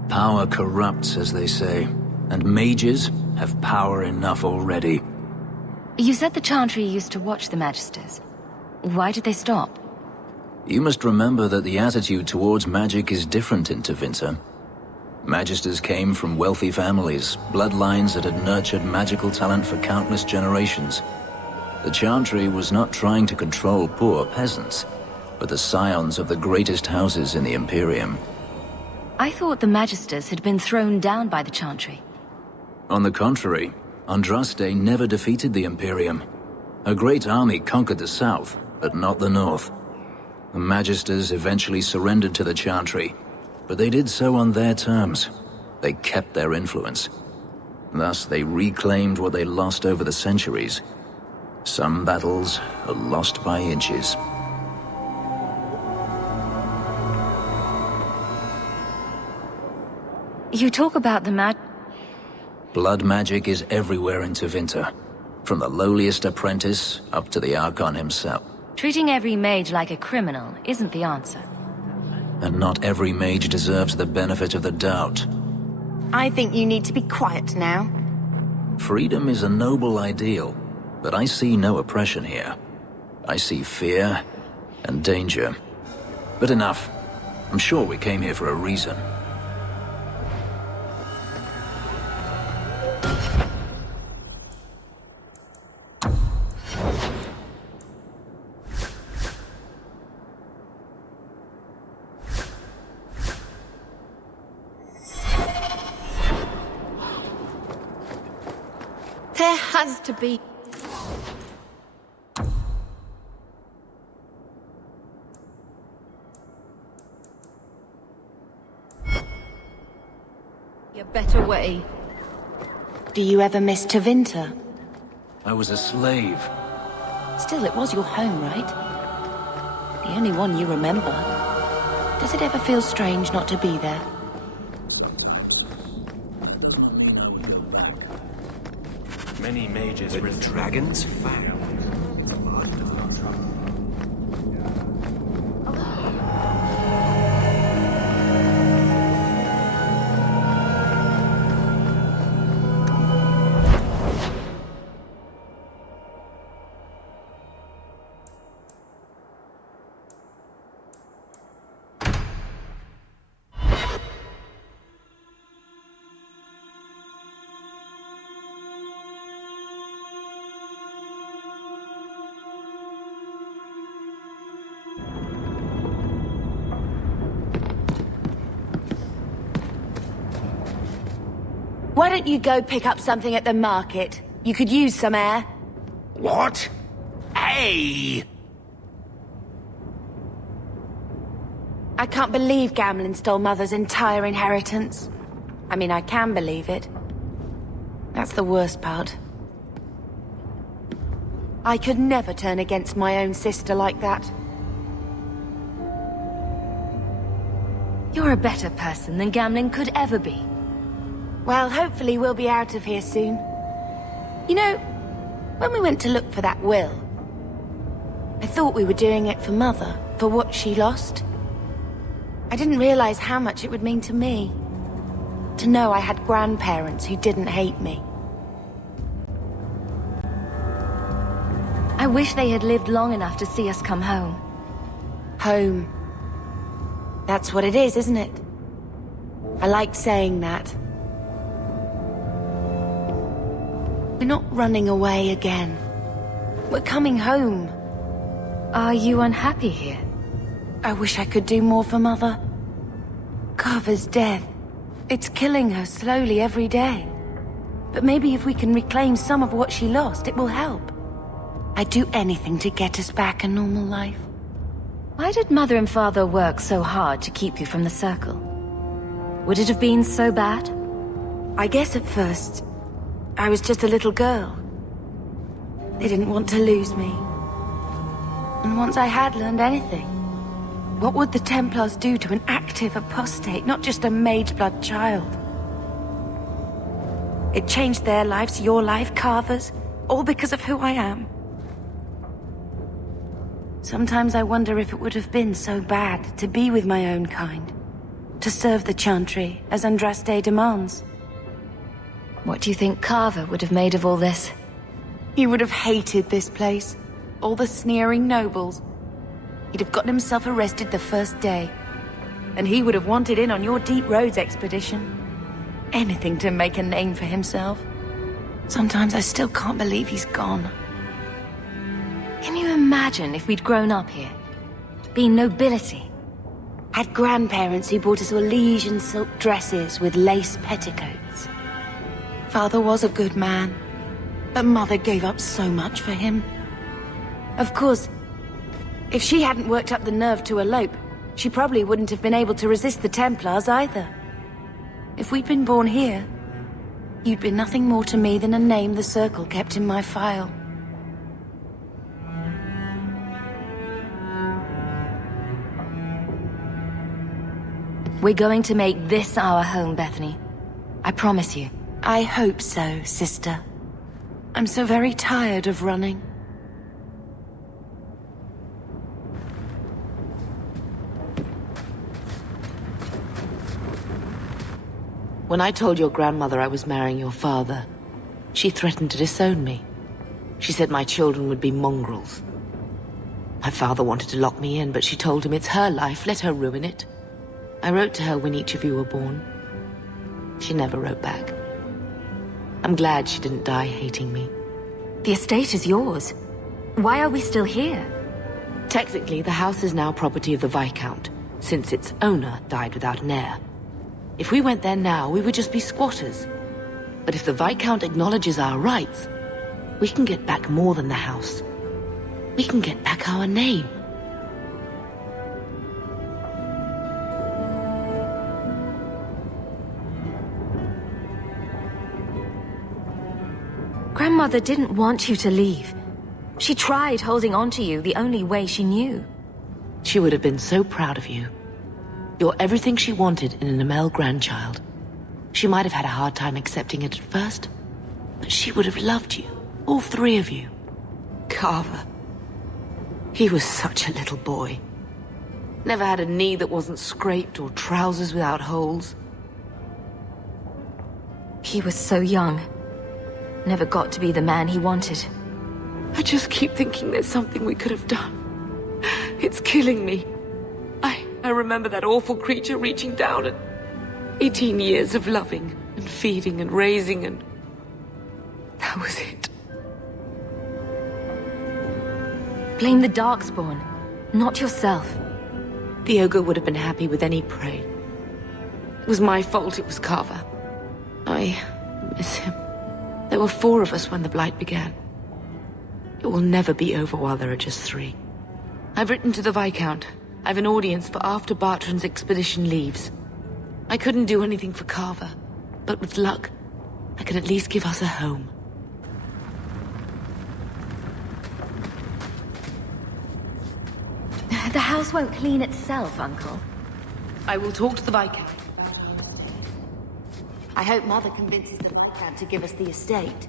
Power corrupts, as they say, and mages have power enough already. You said the Chantry used to watch the Magisters. Why did they stop? You must remember that the attitude towards magic is different in Tevinter. Magisters came from wealthy families, bloodlines that had nurtured magical talent for countless generations. The Chantry was not trying to control poor peasants, but the scions of the greatest houses in the Imperium. I thought the Magisters had been thrown down by the Chantry. On the contrary, Andraste never defeated the Imperium. A great army conquered the south, but not the north. The Magisters eventually surrendered to the Chantry, but they did so on their terms. They kept their influence. Thus, they reclaimed what they lost over the centuries. Some battles are lost by inches. You talk about the Blood magic is everywhere in Tevinter, from the lowliest apprentice up to the Archon himself. Treating every mage like a criminal isn't the answer. And not every mage deserves the benefit of the doubt. I think you need to be quiet now. Freedom is a noble ideal, but I see no oppression here. I see fear and danger. But enough. I'm sure we came here for a reason. There has to be... a better way. Do you ever miss Tevinter? I was a slave. Still, it was your home, right? The only one you remember. Does it ever feel strange not to be there? Many mages with dragons found. don't you go pick up something at the market? You could use some air. What? Hey! I can't believe Gamlen stole Mother's entire inheritance. I mean, I can believe it. That's the worst part. I could never turn against my own sister like that. You're a better person than Gamlen could ever be. Well, hopefully we'll be out of here soon. You know, when we went to look for that will, I thought we were doing it for Mother, for what she lost. I didn't realize how much it would mean to me. To know I had grandparents who didn't hate me. I wish they had lived long enough to see us come home. Home. That's what it is, isn't it? I like saying that. We're not running away again. We're coming home. Are you unhappy here? I wish I could do more for Mother. Carver's death. It's killing her slowly every day. But maybe if we can reclaim some of what she lost, it will help. I'd do anything to get us back a normal life. Why did Mother and Father work so hard to keep you from the Circle? Would it have been so bad? I guess at first, I was just a little girl. They didn't want to lose me. And once I had learned anything, what would the Templars do to an active apostate, not just a Mageblood child? It changed their lives, your life, Carver's, all because of who I am. Sometimes I wonder if it would have been so bad to be with my own kind, to serve the Chantry as Andraste demands. What do you think Carver would have made of all this? He would have hated this place, all the sneering nobles. He'd have gotten himself arrested the first day, and he would have wanted in on your Deep Roads expedition. Anything to make a name for himself. Sometimes I still can't believe he's gone. Can you imagine if we'd grown up here? Been nobility? Had grandparents who bought us Orlesian silk dresses with lace petticoats. Father was a good man, but Mother gave up so much for him. Of course, if she hadn't worked up the nerve to elope, she probably wouldn't have been able to resist the Templars either. If we'd been born here, you'd be nothing more to me than a name the Circle kept in my file. We're going to make this our home, Bethany. I promise you. I hope so, sister. I'm so very tired of running. When I told your grandmother I was marrying your father, she threatened to disown me. She said my children would be mongrels. My father wanted to lock me in, but she told him it's her life, let her ruin it. I wrote to her when each of you were born. She never wrote back. I'm glad she didn't die hating me. The estate is yours. Why are we still here? Technically, the house is now property of the Viscount, since its owner died without an heir. If we went there now, we would just be squatters. But if the Viscount acknowledges our rights, we can get back more than the house. We can get back our name. Grandmother didn't want you to leave. She tried holding on to you the only way she knew. She would have been so proud of you. You're everything she wanted in an Amel grandchild. She might have had a hard time accepting it at first, but she would have loved you, all three of you. Carver. He was such a little boy. Never had a knee that wasn't scraped or trousers without holes. He was so young. Never got to be the man he wanted. I just keep thinking there's something we could have done. It's killing me. I remember that awful creature reaching down and 18 years of loving and feeding and raising, and that was it. Blame the Darkspawn, not yourself. The ogre would have been happy with any prey. It was my fault it was Carver. I miss him. There were 4 of us when the Blight began. It will never be over while there are just 3. I've written to the Viscount. I've an audience for after Bartrand's expedition leaves. I couldn't do anything for Carver, but with luck, I can at least give us a home. The house won't clean itself, Uncle. I will talk to the Viscount. I hope Mother convinces the Viscount to give us the estate.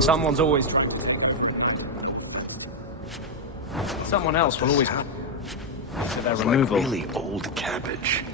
Someone's always trying to do. Someone else will always to their It's removal. like really old cabbage.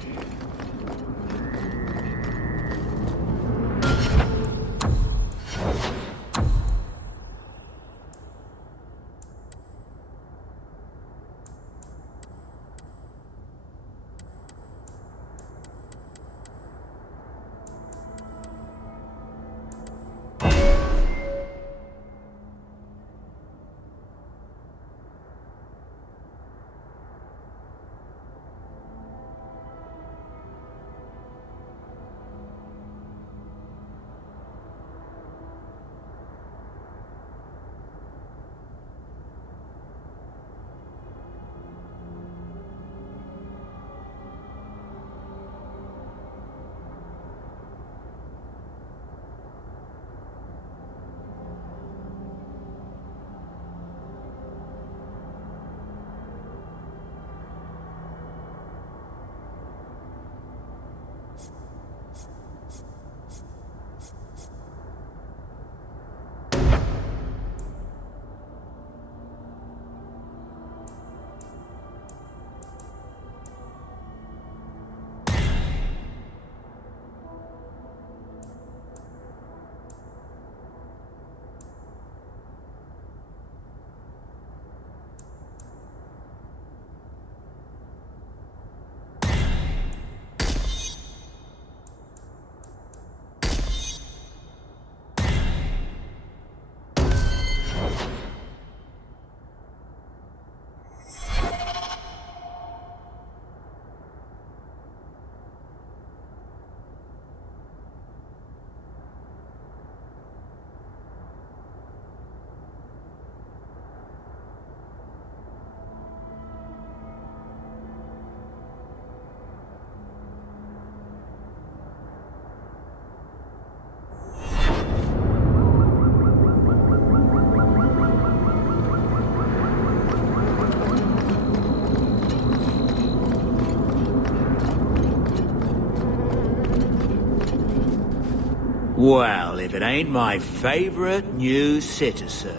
Well, if it ain't my favorite new citizen.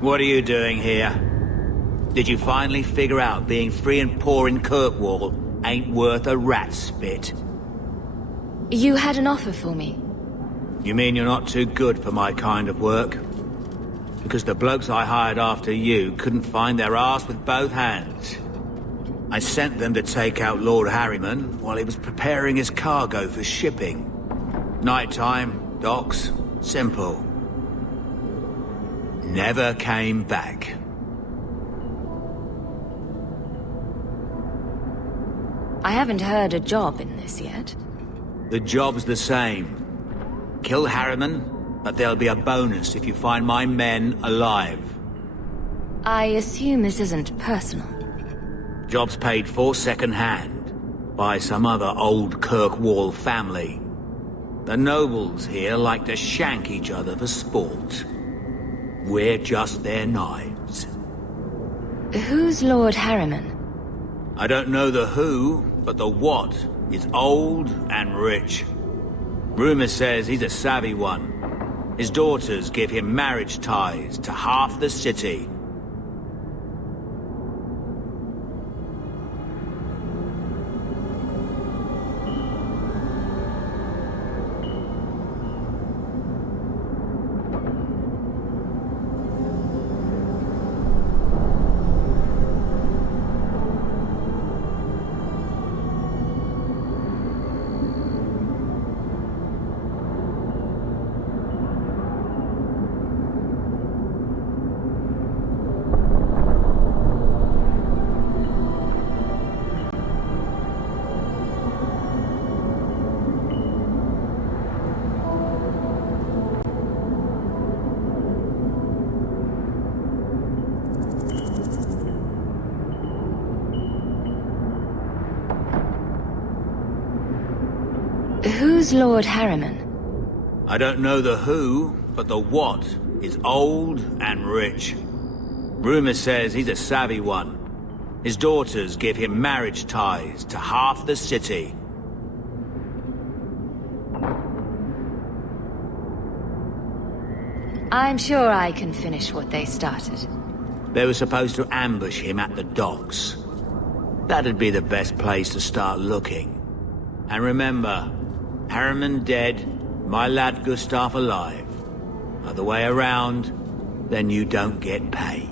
What are you doing here? Did you finally figure out being free and poor in Kirkwall ain't worth a rat's spit? You had an offer for me. You mean you're not too good for my kind of work? Because the blokes I hired after you couldn't find their arse with both hands. I sent them to take out Lord Harriman while he was preparing his cargo for shipping. Nighttime, docks, simple. Never came back. I haven't heard a job in this yet. The job's the same. Kill Harriman, but there'll be a bonus if you find my men alive. I assume this isn't personal. Job's paid for second-hand, by some other old Kirkwall family. The nobles here like to shank each other for sport. We're just their knives. Who's Lord Harriman? I don't know the who, but the what is old and rich. Rumor says he's a savvy one. His daughters give him marriage ties to half the city. Who's Lord Harriman? I don't know the who, but the what is old and rich. Rumor says he's a savvy one. His daughters give him marriage ties to half the city. I'm sure I can finish what they started. They were supposed to ambush him at the docks. That'd be the best place to start looking. And remember, Harriman dead, my lad Gustav alive. Other way around, then you don't get paid.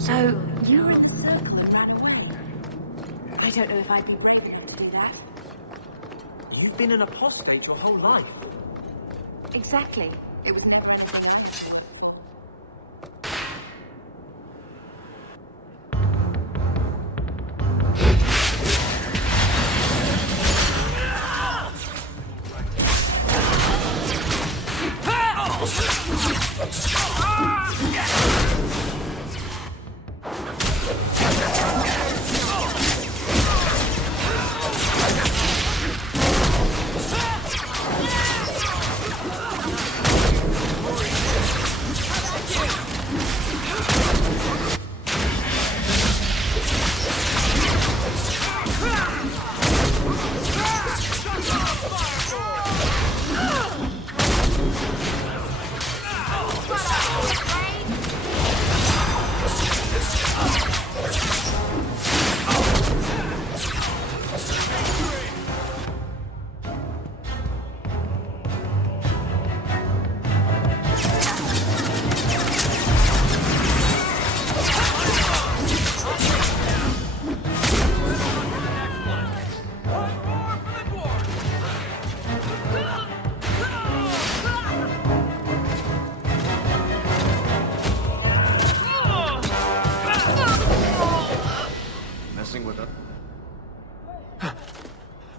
So, you were in the circle and ran away? I don't know if I'd be ready to do that. You've been an apostate your whole life. Exactly. It was never anything else.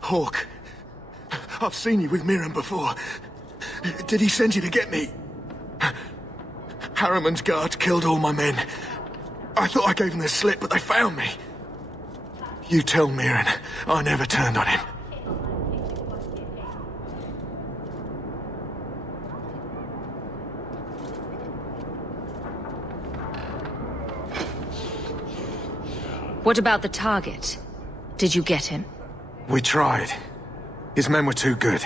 Hawk, I've seen you with Mirren before. Did he send you to get me? Harriman's guards killed all my men. I thought I gave them the slip, but they found me. You tell Mirren I never turned on him. What about the target? Did you get him? We tried. His men were too good.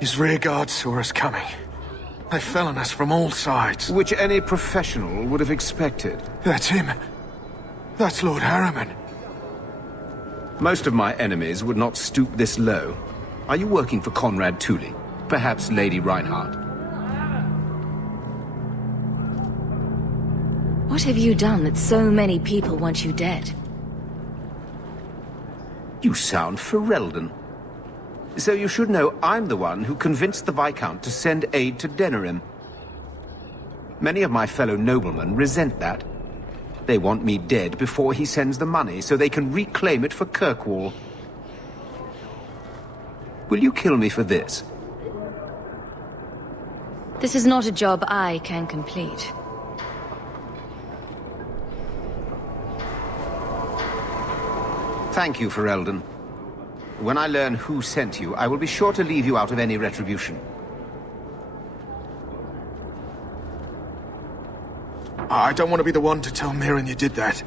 His rear guard saw us coming. They fell on us from all sides. Which any professional would have expected. That's him. That's Lord Harriman. Most of my enemies would not stoop this low. Are you working for Conrad Tooley? Perhaps Lady Reinhardt? What have you done that so many people want you dead? You sound Ferelden. So you should know I'm the one who convinced the Viscount to send aid to Denerim. Many of my fellow noblemen resent that. They want me dead before he sends the money, so they can reclaim it for Kirkwall. Will you kill me for this? This is not a job I can complete. Thank you, Ferelden. When I learn who sent you, I will be sure to leave you out of any retribution. I don't want to be the one to tell Mirren you did that.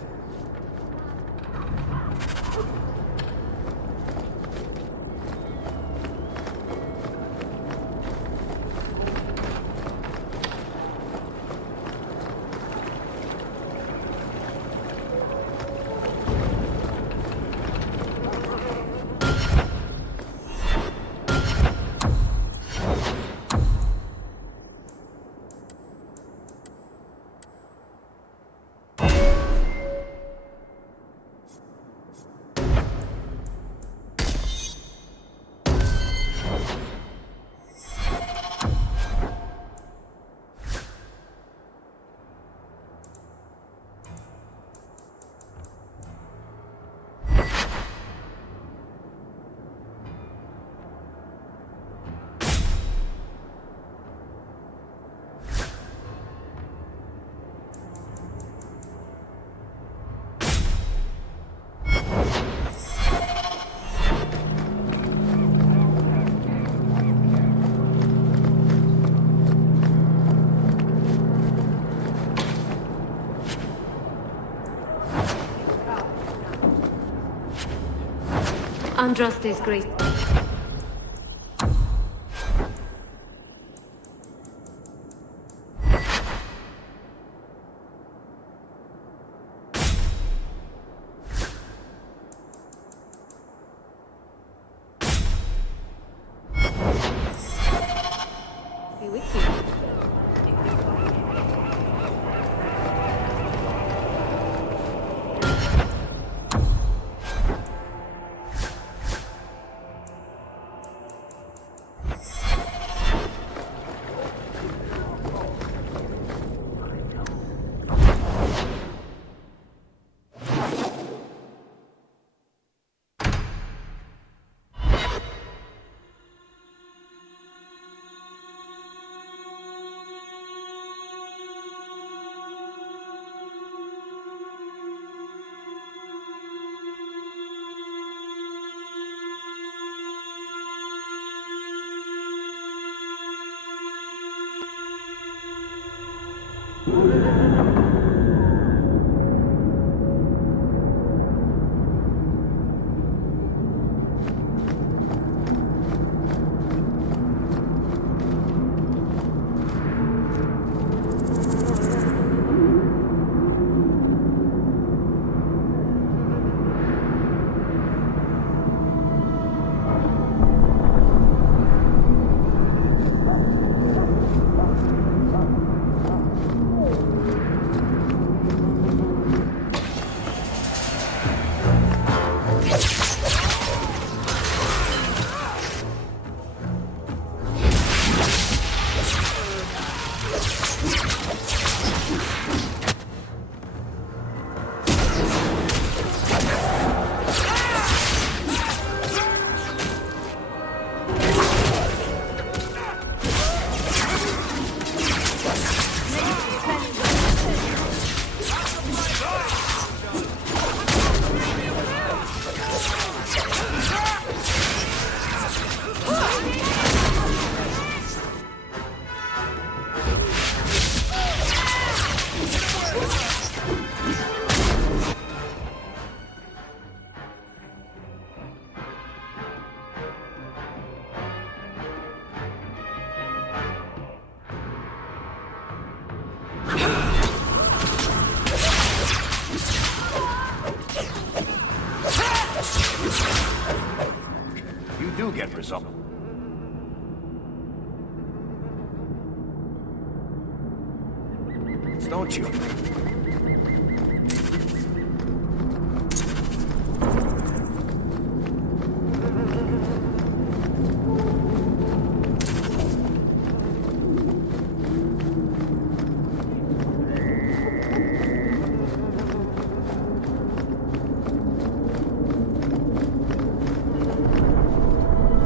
Andraste's grace. Be with you. You do get results. Don't you?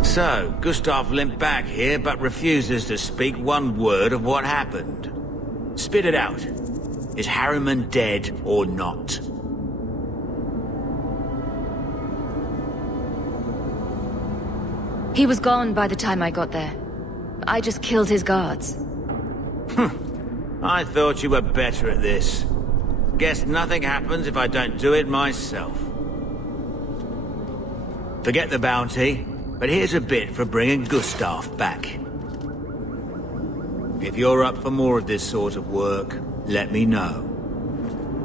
So, Gustav limped back here, but refuses to speak one word of what happened. Spit it out. Is Harriman dead or not? He was gone by the time I got there. I just killed his guards. I thought you were better at this. Guess nothing happens if I don't do it myself. Forget the bounty, but here's a bit for bringing Gustav back. If you're up for more of this sort of work, let me know.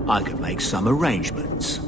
I could make some arrangements.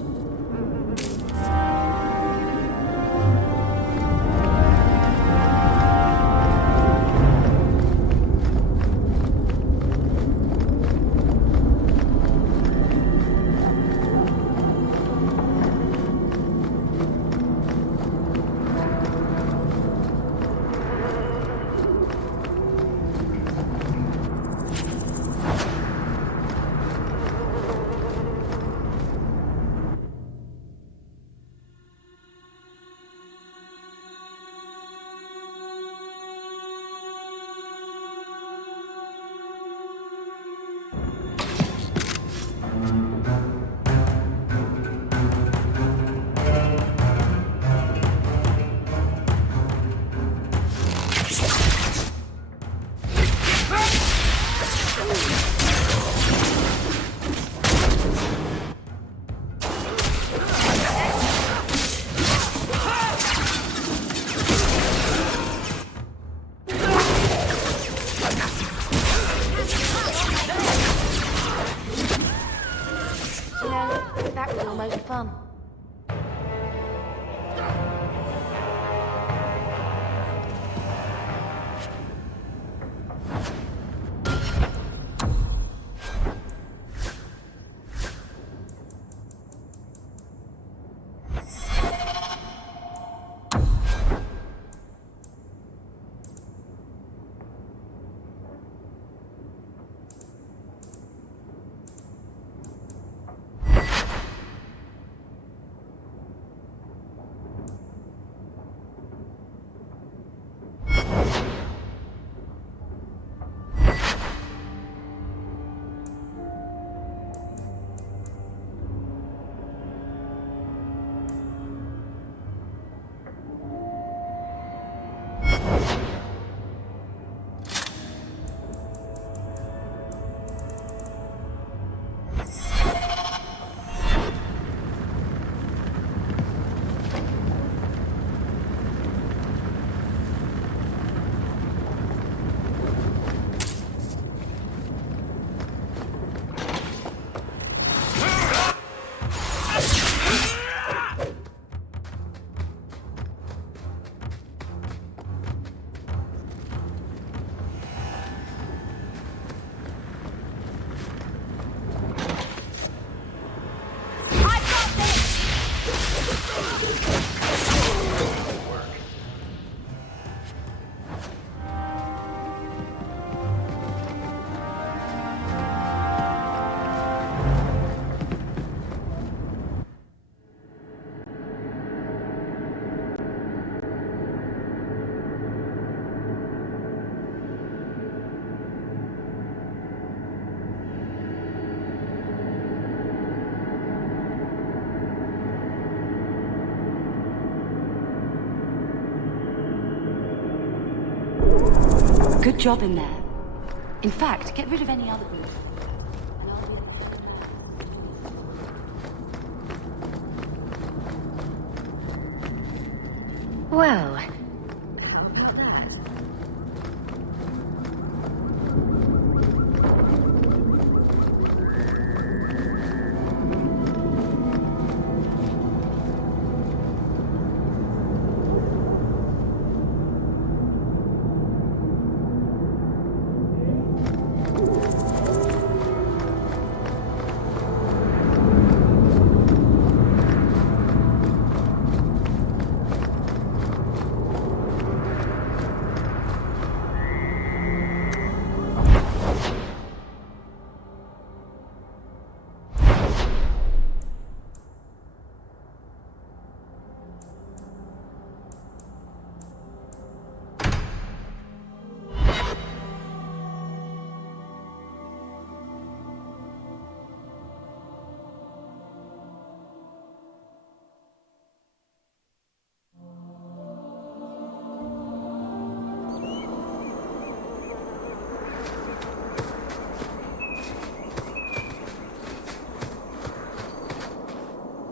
good job in there. In fact, get rid of any other booth. Well, how about that?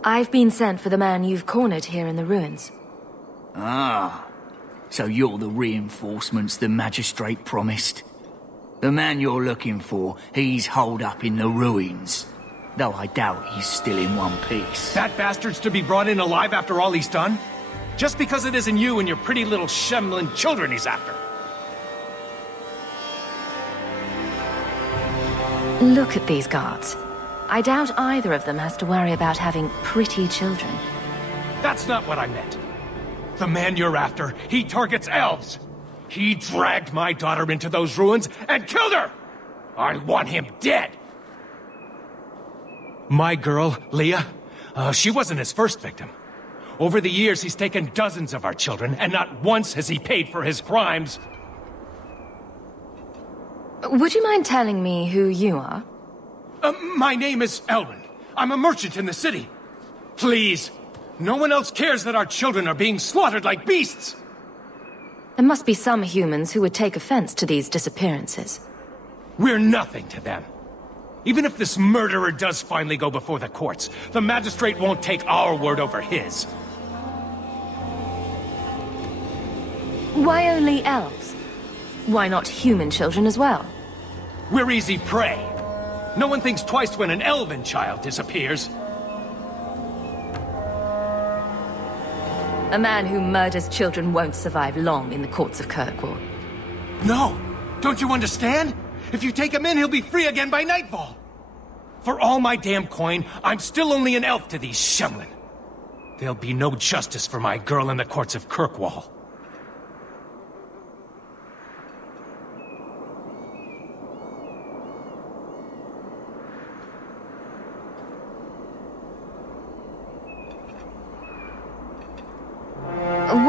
I've been sent for the man you've cornered here in the ruins. Ah, so you're the reinforcements the magistrate promised. The man you're looking for, he's holed up in the ruins. Though I doubt he's still in one piece. That bastard's to be brought in alive after all he's done? Just because it isn't you and your pretty little Shemlin children he's after. Look at these guards. I doubt either of them has to worry about having pretty children. That's not what I meant. The man you're after, he targets elves. He dragged my daughter into those ruins and killed her! I want him dead! My girl, Leah, she wasn't his first victim. Over the years, he's taken dozens of our children, and not once has he paid for his crimes. Would you mind telling me who you are? My name is Elwyn. I'm a merchant in the city. Please, no one else cares that our children are being slaughtered like beasts. There must be some humans who would take offense to these disappearances. We're nothing to them. Even if this murderer does finally go before the courts, the magistrate won't take our word over his. Why only elves? Why not human children as well? We're easy prey. No one thinks twice when an elven child disappears. A man who murders children won't survive long in the courts of Kirkwall. No! Don't you understand? If you take him in, he'll be free again by nightfall. For all my damn coin, I'm still only an elf to these Shemlin. There'll be no justice for my girl in the courts of Kirkwall.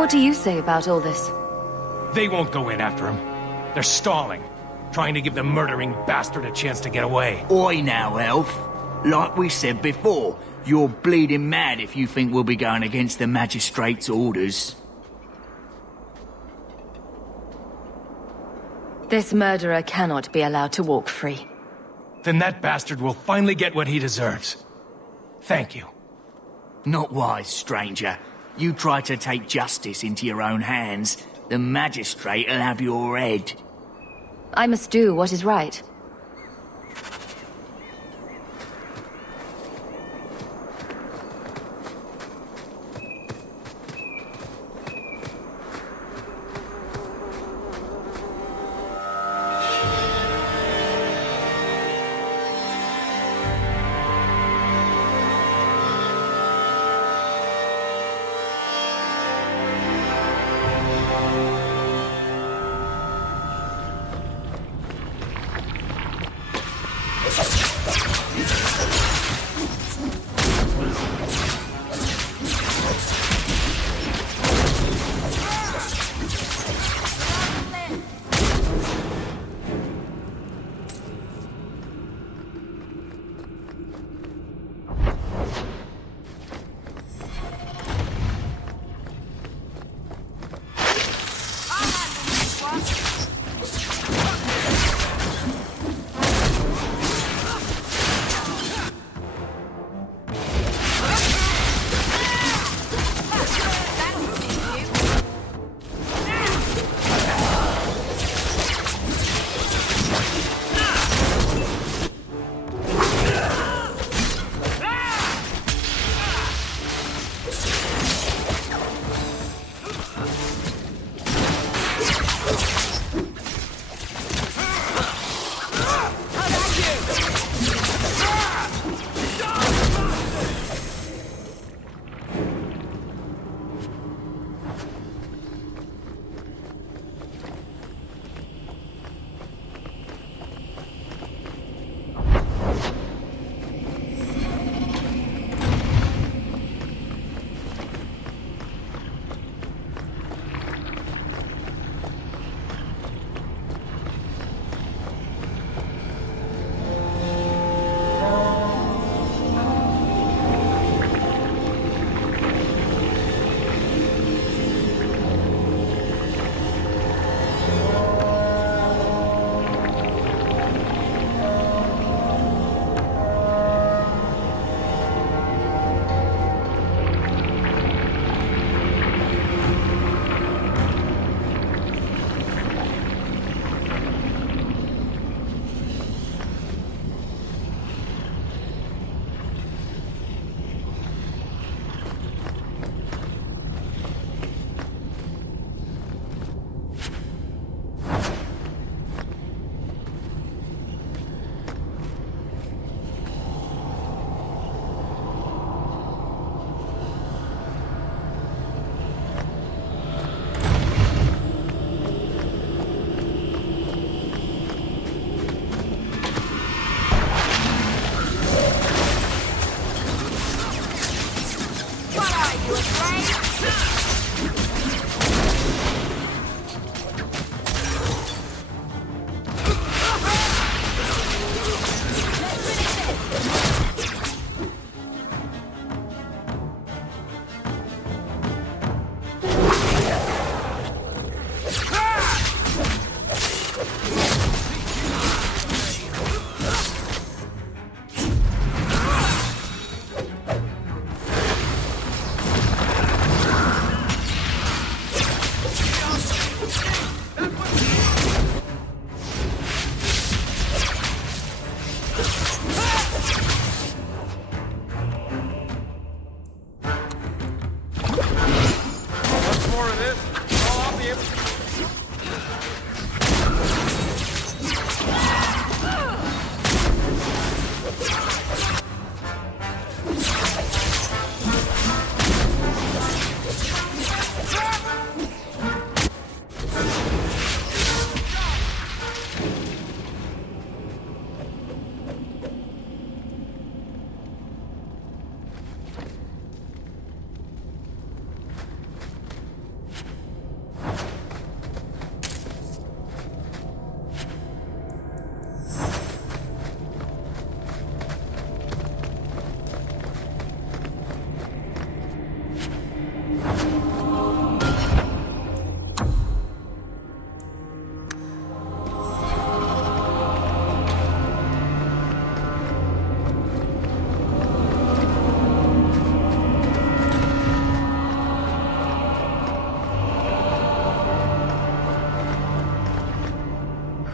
What do you say about all this? They won't go in after him. They're stalling, trying to give the murdering bastard a chance to get away. Oi now, elf. Like we said before, you're bleeding mad if you think we'll be going against the magistrate's orders. This murderer cannot be allowed to walk free. Then that bastard will finally get what he deserves. Thank you. Not wise, stranger. You try to take justice into your own hands, the magistrate'll have your head. I must do what is right.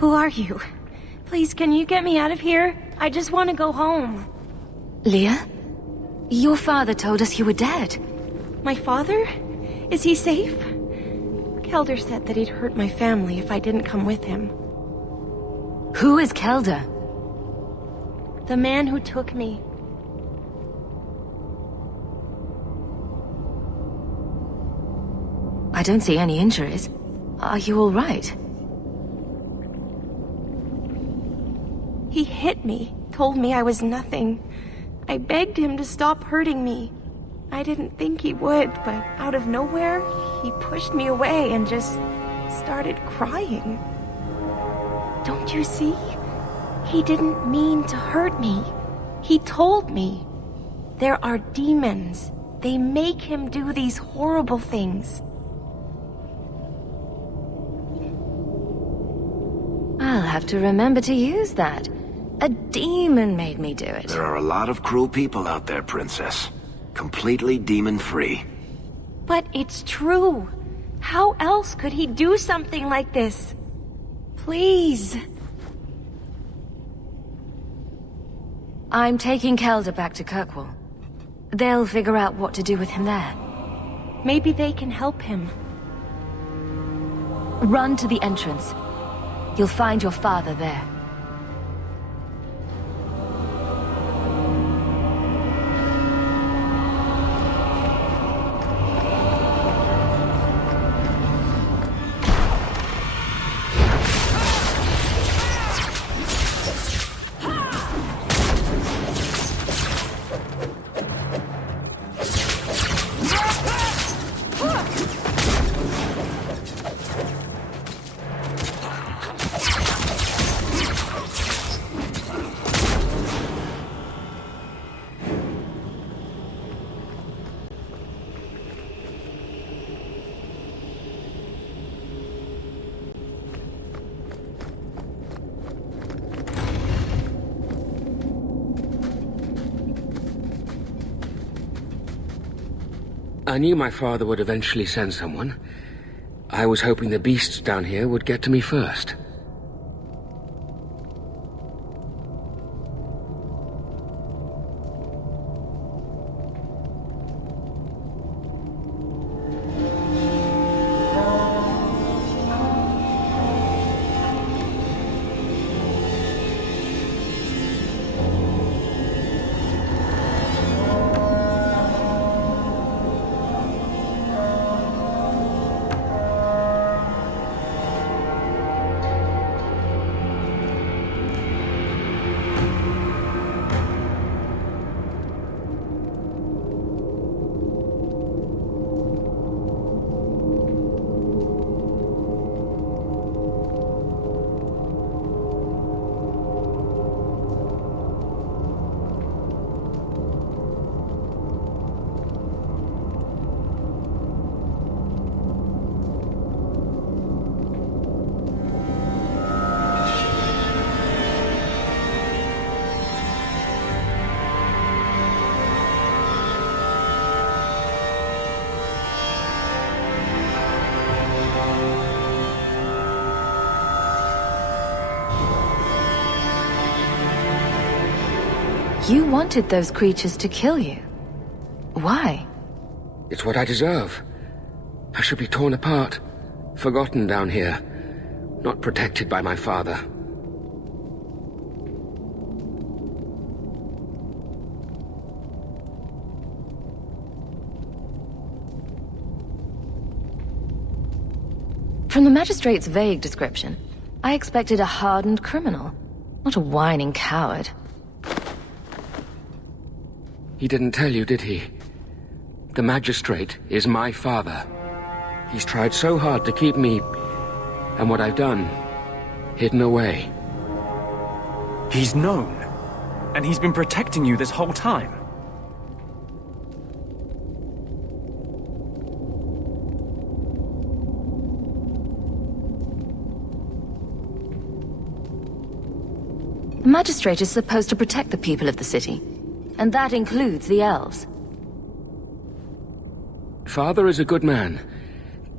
Who are you? Please, can you get me out of here? I just want to go home. Leah? Your father told us you were dead. My father? Is he safe? Kelder said that he'd hurt my family if I didn't come with him. Who is Kelder? The man who took me. I don't see any injuries. Are you all right? He hit me, told me I was nothing. I begged him to stop hurting me. I didn't think he would, but out of nowhere, he pushed me away and just started crying. Don't you see? He didn't mean to hurt me. He told me. There are demons. They make him do these horrible things. I'll have to remember to use that. A demon made me do it. There are a lot of cruel people out there, Princess. Completely demon-free. But it's true. How else could he do something like this? Please. I'm taking Kelder back to Kirkwall. They'll figure out what to do with him there. Maybe they can help him. Run to the entrance. You'll find your father there. I knew my father would eventually send someone. I was hoping the beasts down here would get to me first. You wanted those creatures to kill you. Why? It's what I deserve. I should be torn apart, forgotten down here, not protected by my father. From the magistrate's vague description, I expected a hardened criminal, not a whining coward. He didn't tell you, did he? The magistrate is my father. He's tried so hard to keep me, and what I've done, hidden away. He's known, and he's been protecting you this whole time. The magistrate is supposed to protect the people of the city, and that includes the elves. Father is a good man.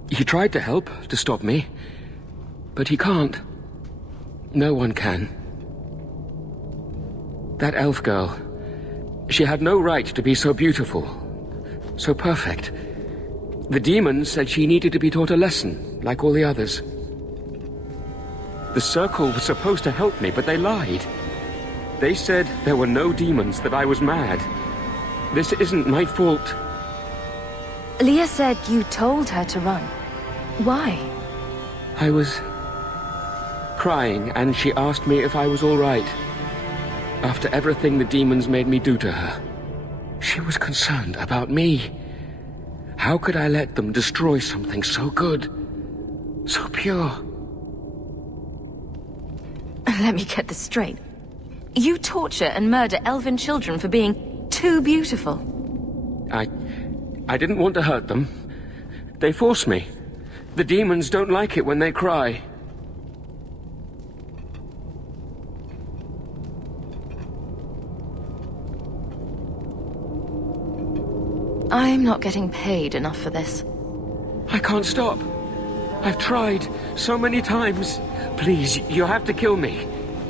He tried to help, to stop me, but he can't. No one can. That elf girl, she had no right to be so beautiful, so perfect. The demons said she needed to be taught a lesson, like all the others. The Circle was supposed to help me, but they lied. They said there were no demons, that I was mad. This isn't my fault. Leah said you told her to run. Why? I was crying, and she asked me if I was all right. After everything the demons made me do to her, she was concerned about me. How could I let them destroy something so good, so pure? Let me get this straight. You torture and murder elven children for being too beautiful. I didn't want to hurt them. They forced me. The demons don't like it when they cry. I'm not getting paid enough for this. I can't stop. I've tried so many times. Please, you have to kill me.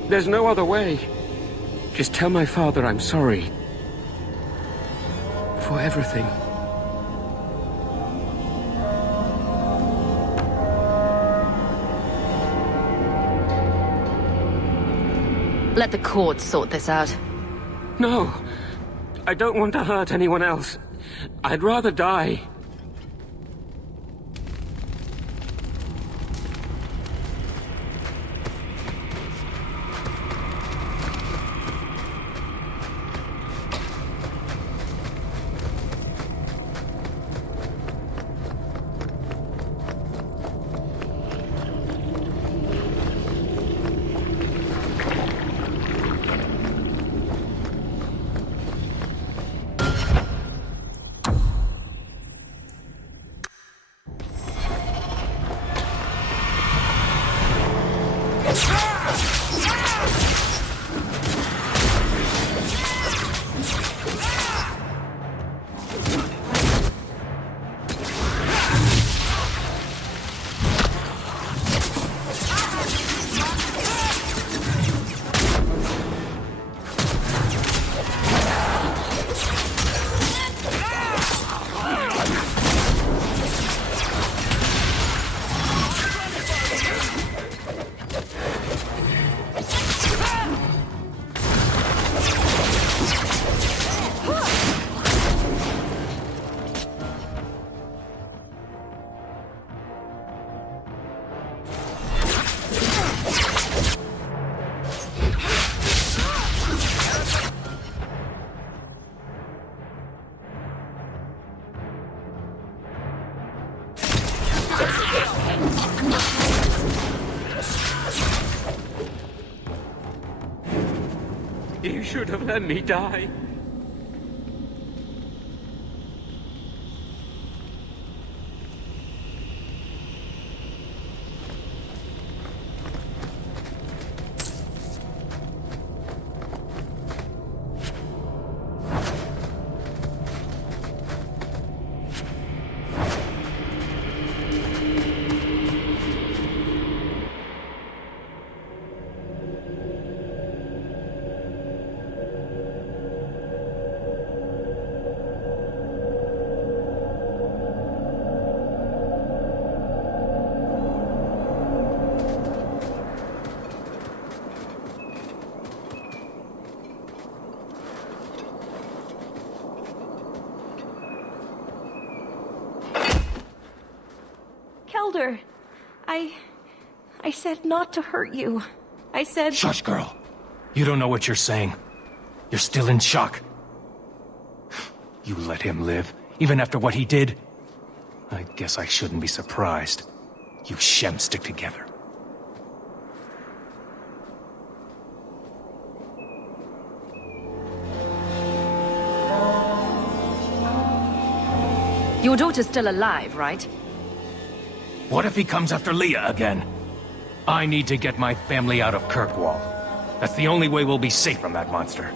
There's no other way. Just tell my father I'm sorry. For everything. Let the court sort this out. No. I don't want to hurt anyone else. I'd rather die. You should have let me die. Elder, I said not to hurt you. I said... Shush, girl. You don't know what you're saying. You're still in shock. You let him live, even after what he did? I guess I shouldn't be surprised. You Shem stick together. Your daughter's still alive, right? What if he comes after Leah again? I need to get my family out of Kirkwall. That's the only way we'll be safe from that monster.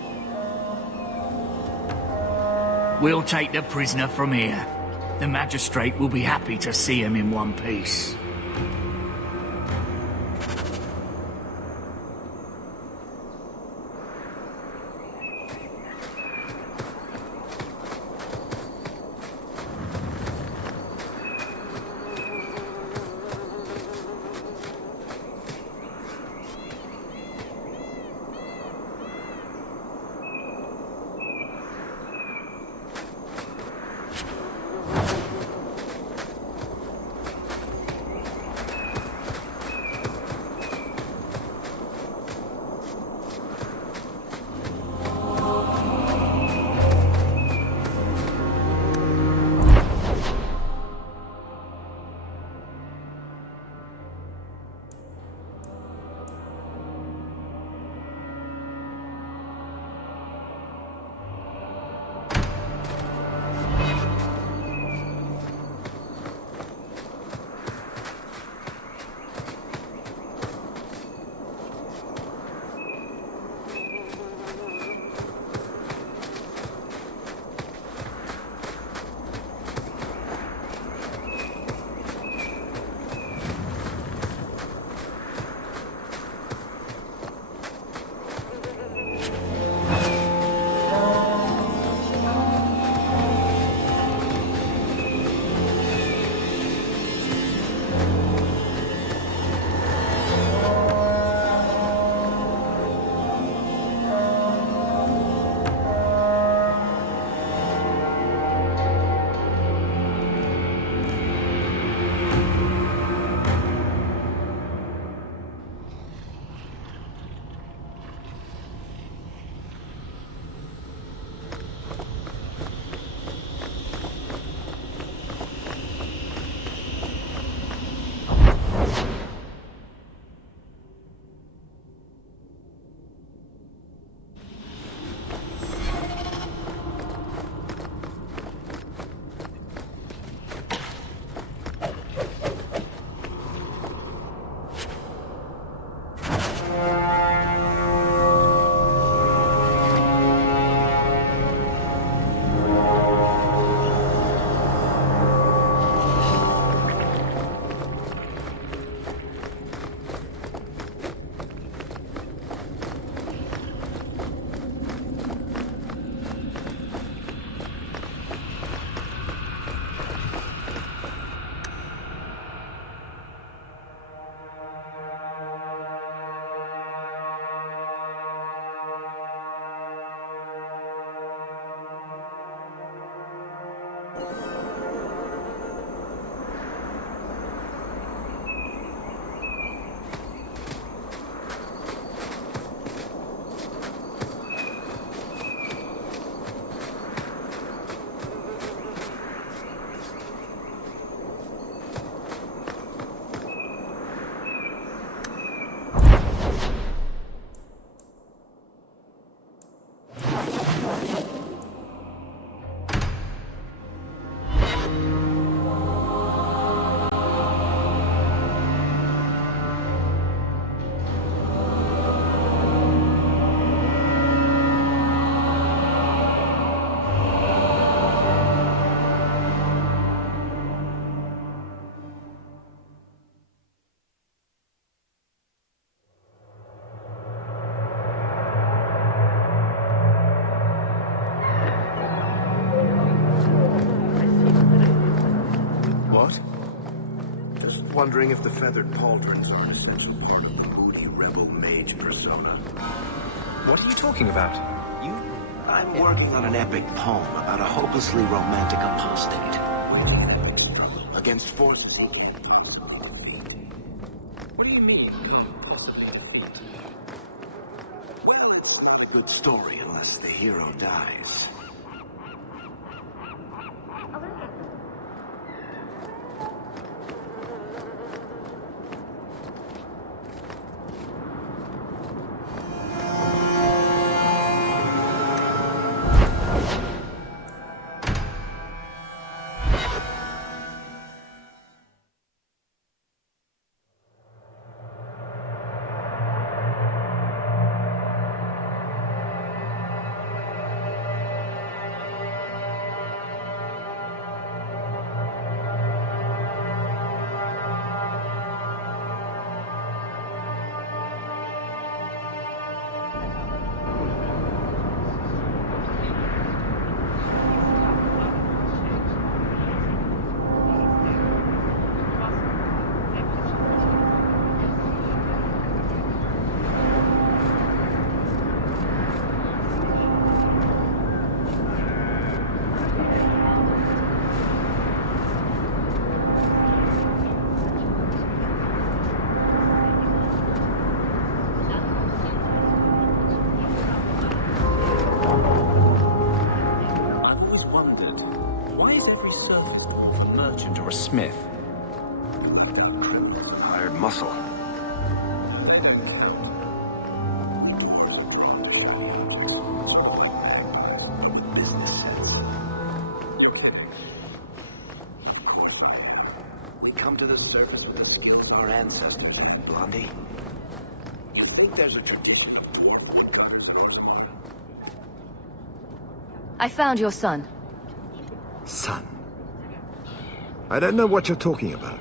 We'll take the prisoner from here. The magistrate will be happy to see him in one piece. Wondering if the feathered pauldrons are an essential part of the moody rebel mage persona. What are you talking about? I'm working on an epic poem about a hopelessly romantic apostate. Against forces he can't. good story unless the hero dies. Smith. Hired muscle. Business sense. We come to the surface with the skills of our ancestors, Blondie. I think there's a tradition. I found your son. Son? I don't know what you're talking about.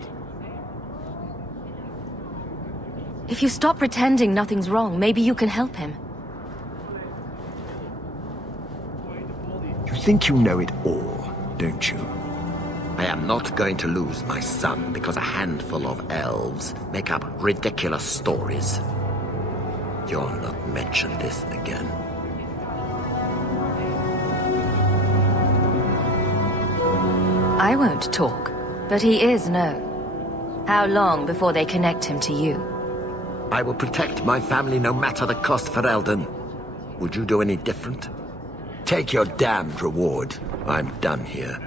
If you stop pretending nothing's wrong, maybe you can help him. You think you know it all, don't you? I am not going to lose my son because a handful of elves make up ridiculous stories. You'll not mention this again. I won't talk, but he is known. How long before they connect him to you? I will protect my family no matter the cost for Eldon. Would you do any different? Take your damned reward. I'm done here.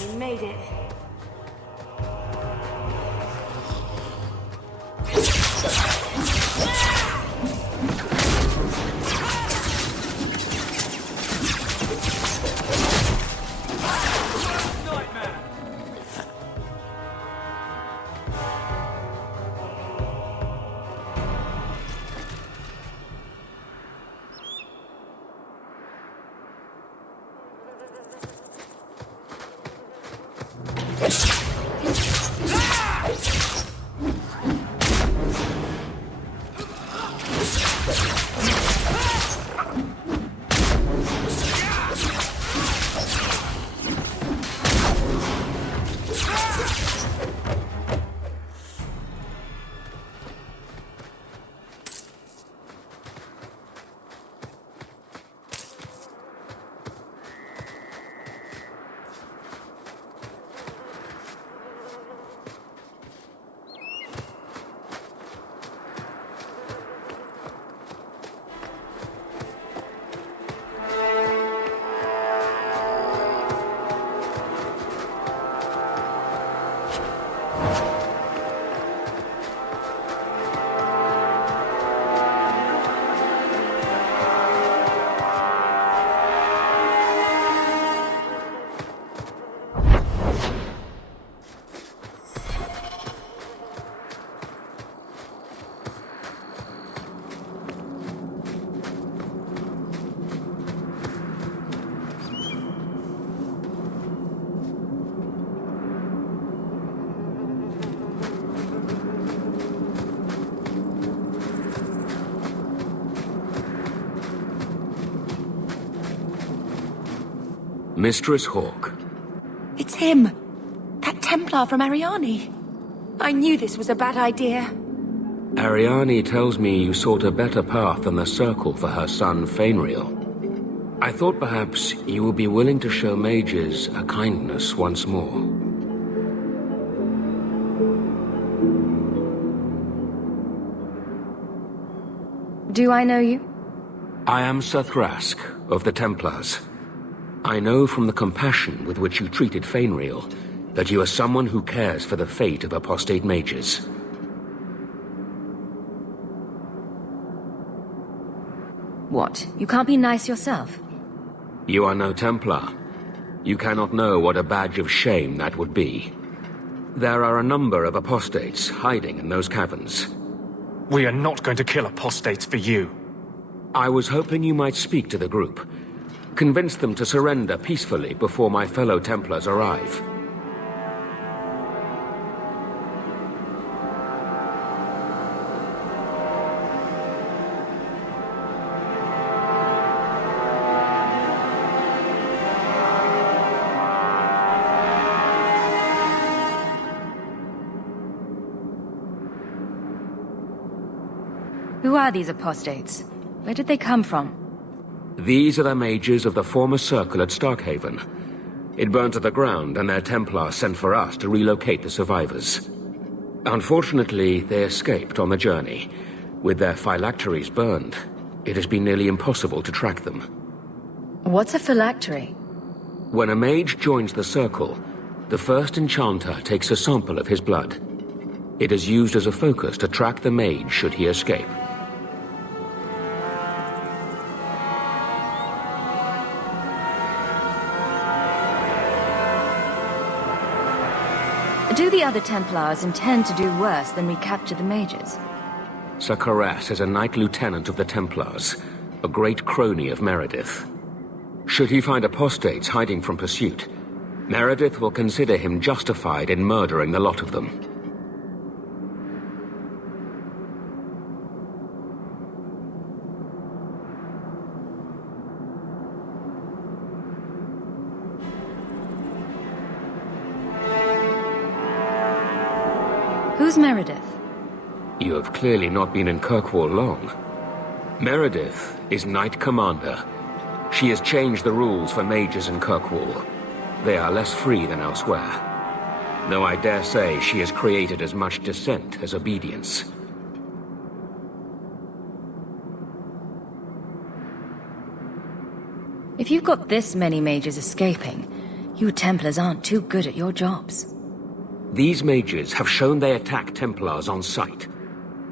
We made it. Mistress Hawke. It's him! That Templar from Ariani. I knew this was a bad idea. Ariani tells me you sought a better path than the Circle for her son, Fainriel. I thought perhaps you would be willing to show mages a kindness once more. Do I know you? I am Sir Thrask, of the Templars. I know from the compassion with which you treated Fainriel that you are someone who cares for the fate of apostate mages. What? You can't be nice yourself? You are no Templar. You cannot know what a badge of shame that would be. There are a number of apostates hiding in those caverns. We are not going to kill apostates for you. I was hoping you might speak to the group. Convince them to surrender peacefully before my fellow Templars arrive. Who are these apostates? Where did they come from? These are the mages of the former Circle at Starkhaven. It burned to the ground, and their Templars sent for us to relocate the survivors. Unfortunately, they escaped on the journey. With their phylacteries burned, it has been nearly impossible to track them. What's a phylactery? When a mage joins the Circle, the first enchanter takes a sample of his blood. It is used as a focus to track the mage should he escape. Do the other Templars intend to do worse than recapture the mages? Sir Karas is a Knight Lieutenant of the Templars, a great crony of Meredith. Should he find apostates hiding from pursuit, Meredith will consider him justified in murdering the lot of them. Who's Meredith? You have clearly not been in Kirkwall long. Meredith is Knight Commander. She has changed the rules for mages in Kirkwall. They are less free than elsewhere. Though I dare say she has created as much dissent as obedience. If you've got this many mages escaping, you Templars aren't too good at your jobs. These mages have shown they attack Templars on sight.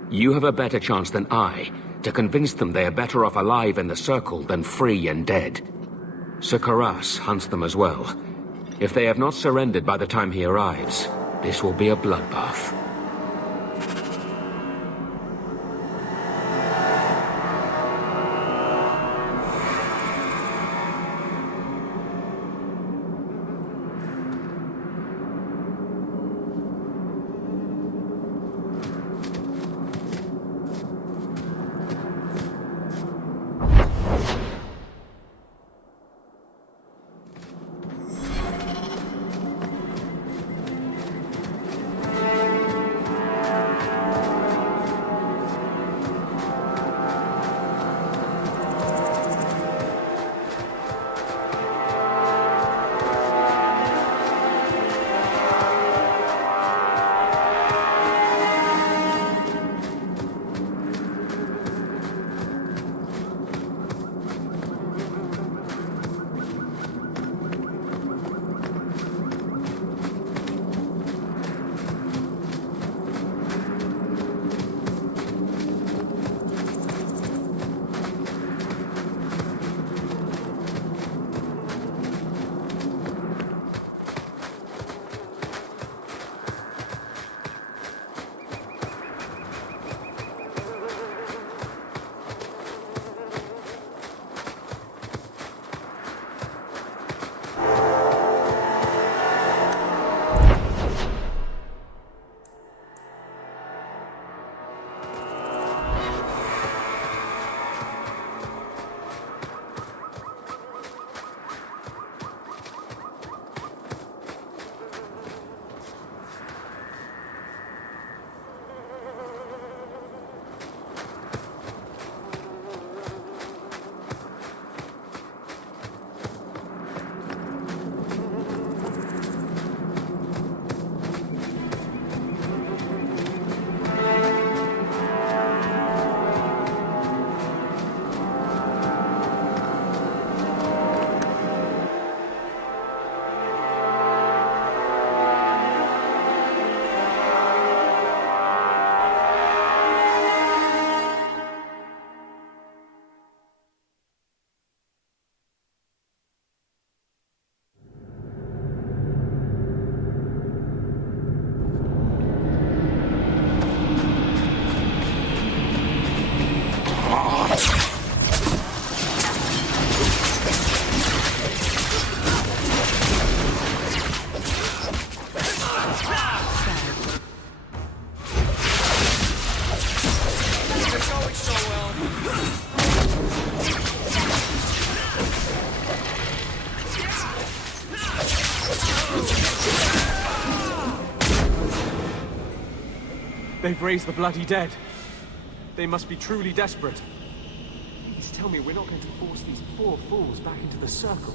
You have a better chance than I to convince them they are better off alive in the Circle than free and dead. Sir Karas hunts them as well. If they have not surrendered by the time he arrives, this will be a bloodbath. They've raised the bloody dead. They must be truly desperate. Please tell me we're not going to force these poor fools back into the circle.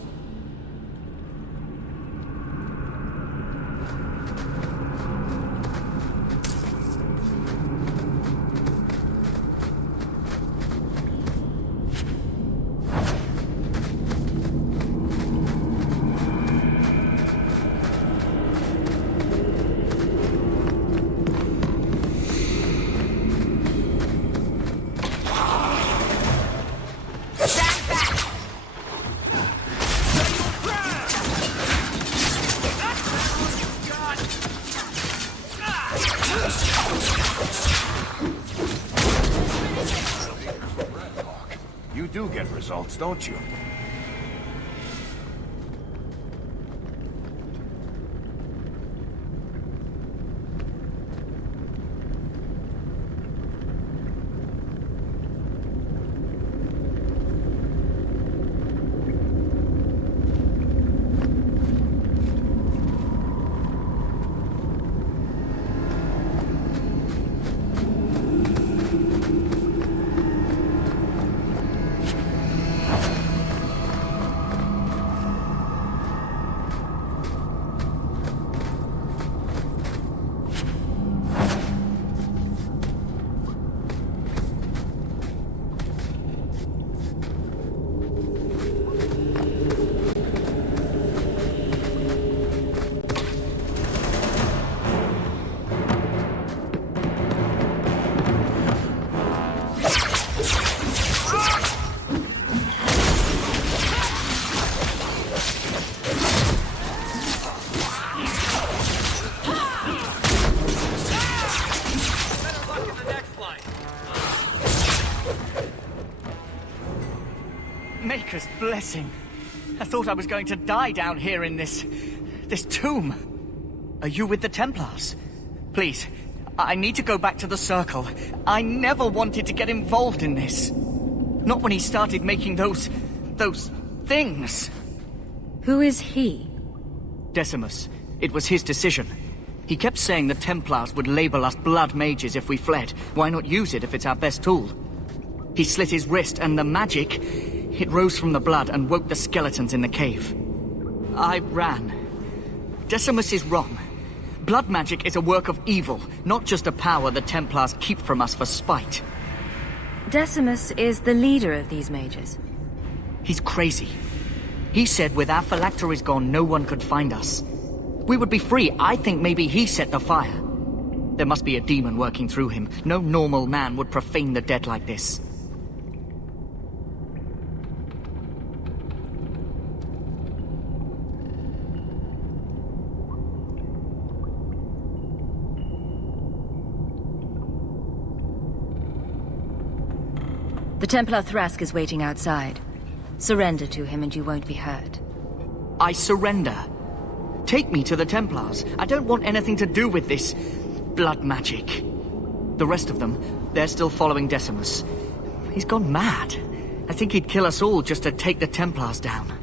You do get results, don't you? Maker's blessing. I thought I was going to die down here in this tomb. Are you with the Templars? Please, I need to go back to the Circle. I never wanted to get involved in this. Not when he started making those things. Who is he? Decimus. It was his decision. He kept saying the Templars would label us blood mages if we fled. Why not use it if it's our best tool? He slit his wrist, and the magic, it rose from the blood and woke the skeletons in the cave. I ran. Decimus is wrong. Blood magic is a work of evil, not just a power the Templars keep from us for spite. Decimus is the leader of these mages. He's crazy. He said with our phylacteries gone, no one could find us. We would be free. I think maybe he set the fire. There must be a demon working through him. No normal man would profane the dead like this. The Templar Thrask is waiting outside. Surrender to him and you won't be hurt. I surrender. Take me to the Templars. I don't want anything to do with this blood magic. The rest of them, they're still following Decimus. He's gone mad. I think he'd kill us all just to take the Templars down.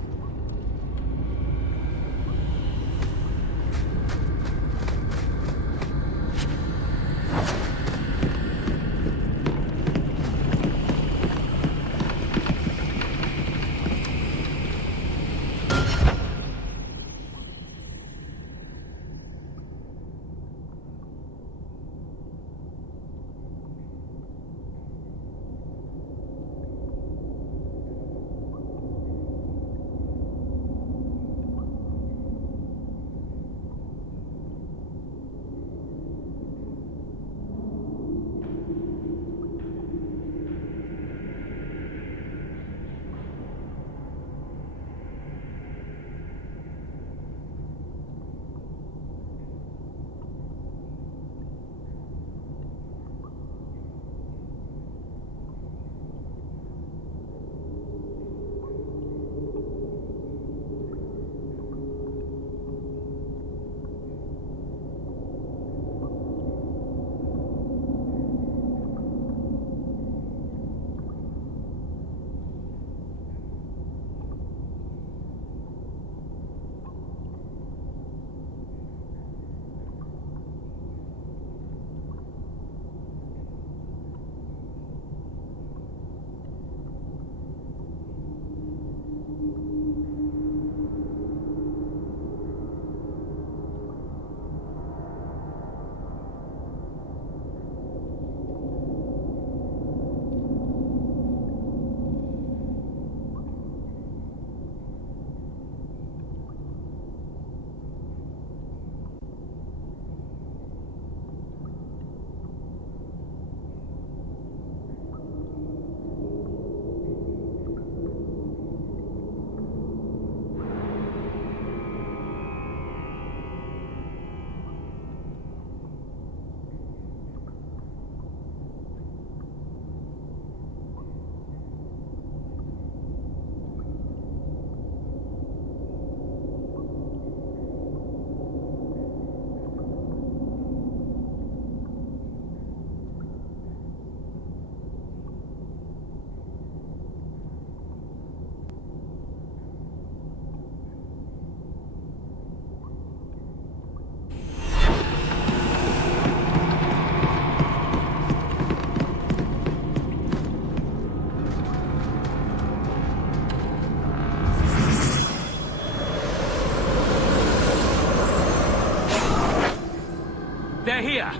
They're here!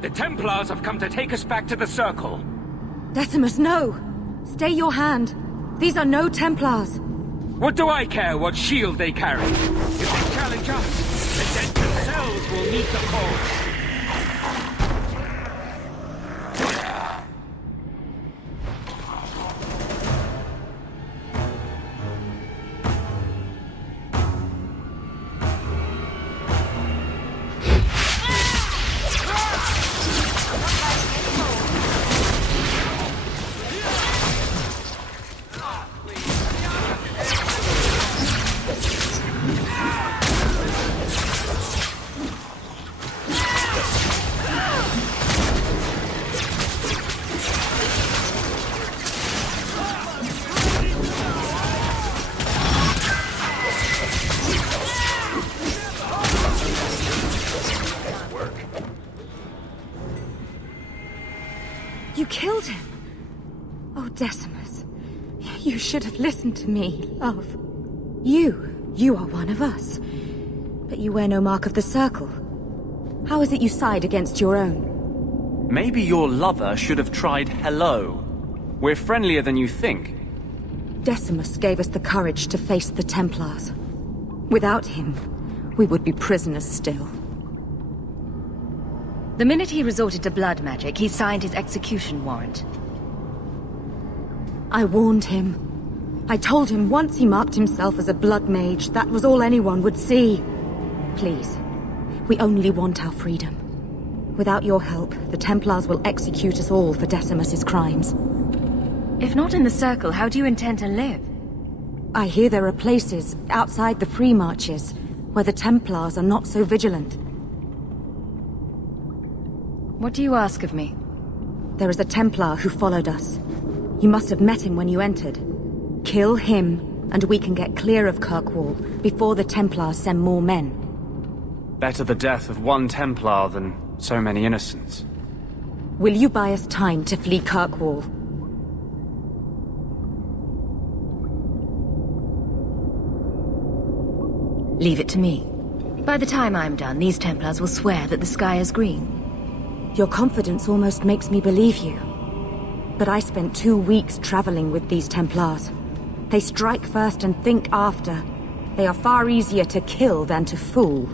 The Templars have come to take us back to the Circle. Decimus, no! Stay your hand. These are no Templars. What do I care what shield they carry? If they challenge us, the dead themselves will meet the call. You killed him. Oh, Decimus. You should have listened to me, love. You are one of us. But you wear no mark of the Circle. How is it you side against your own? Maybe your lover should have tried hello. We're friendlier than you think. Decimus gave us the courage to face the Templars. Without him, we would be prisoners still. The minute he resorted to blood magic, he signed his execution warrant. I warned him. I told him once he marked himself as a blood mage, that was all anyone would see. Please, we only want our freedom. Without your help, the Templars will execute us all for Decimus's crimes. If not in the Circle, how do you intend to live? I hear there are places, outside the Free Marches, where the Templars are not so vigilant. What do you ask of me? There is a Templar who followed us. You must have met him when you entered. Kill him, and we can get clear of Kirkwall before the Templars send more men. Better the death of one Templar than so many innocents. Will you buy us time to flee Kirkwall? Leave it to me. By the time I'm done, these Templars will swear that the sky is green. Your confidence almost makes me believe you. But I spent 2 weeks traveling with these Templars. They strike first and think after. They are far easier to kill than to fool.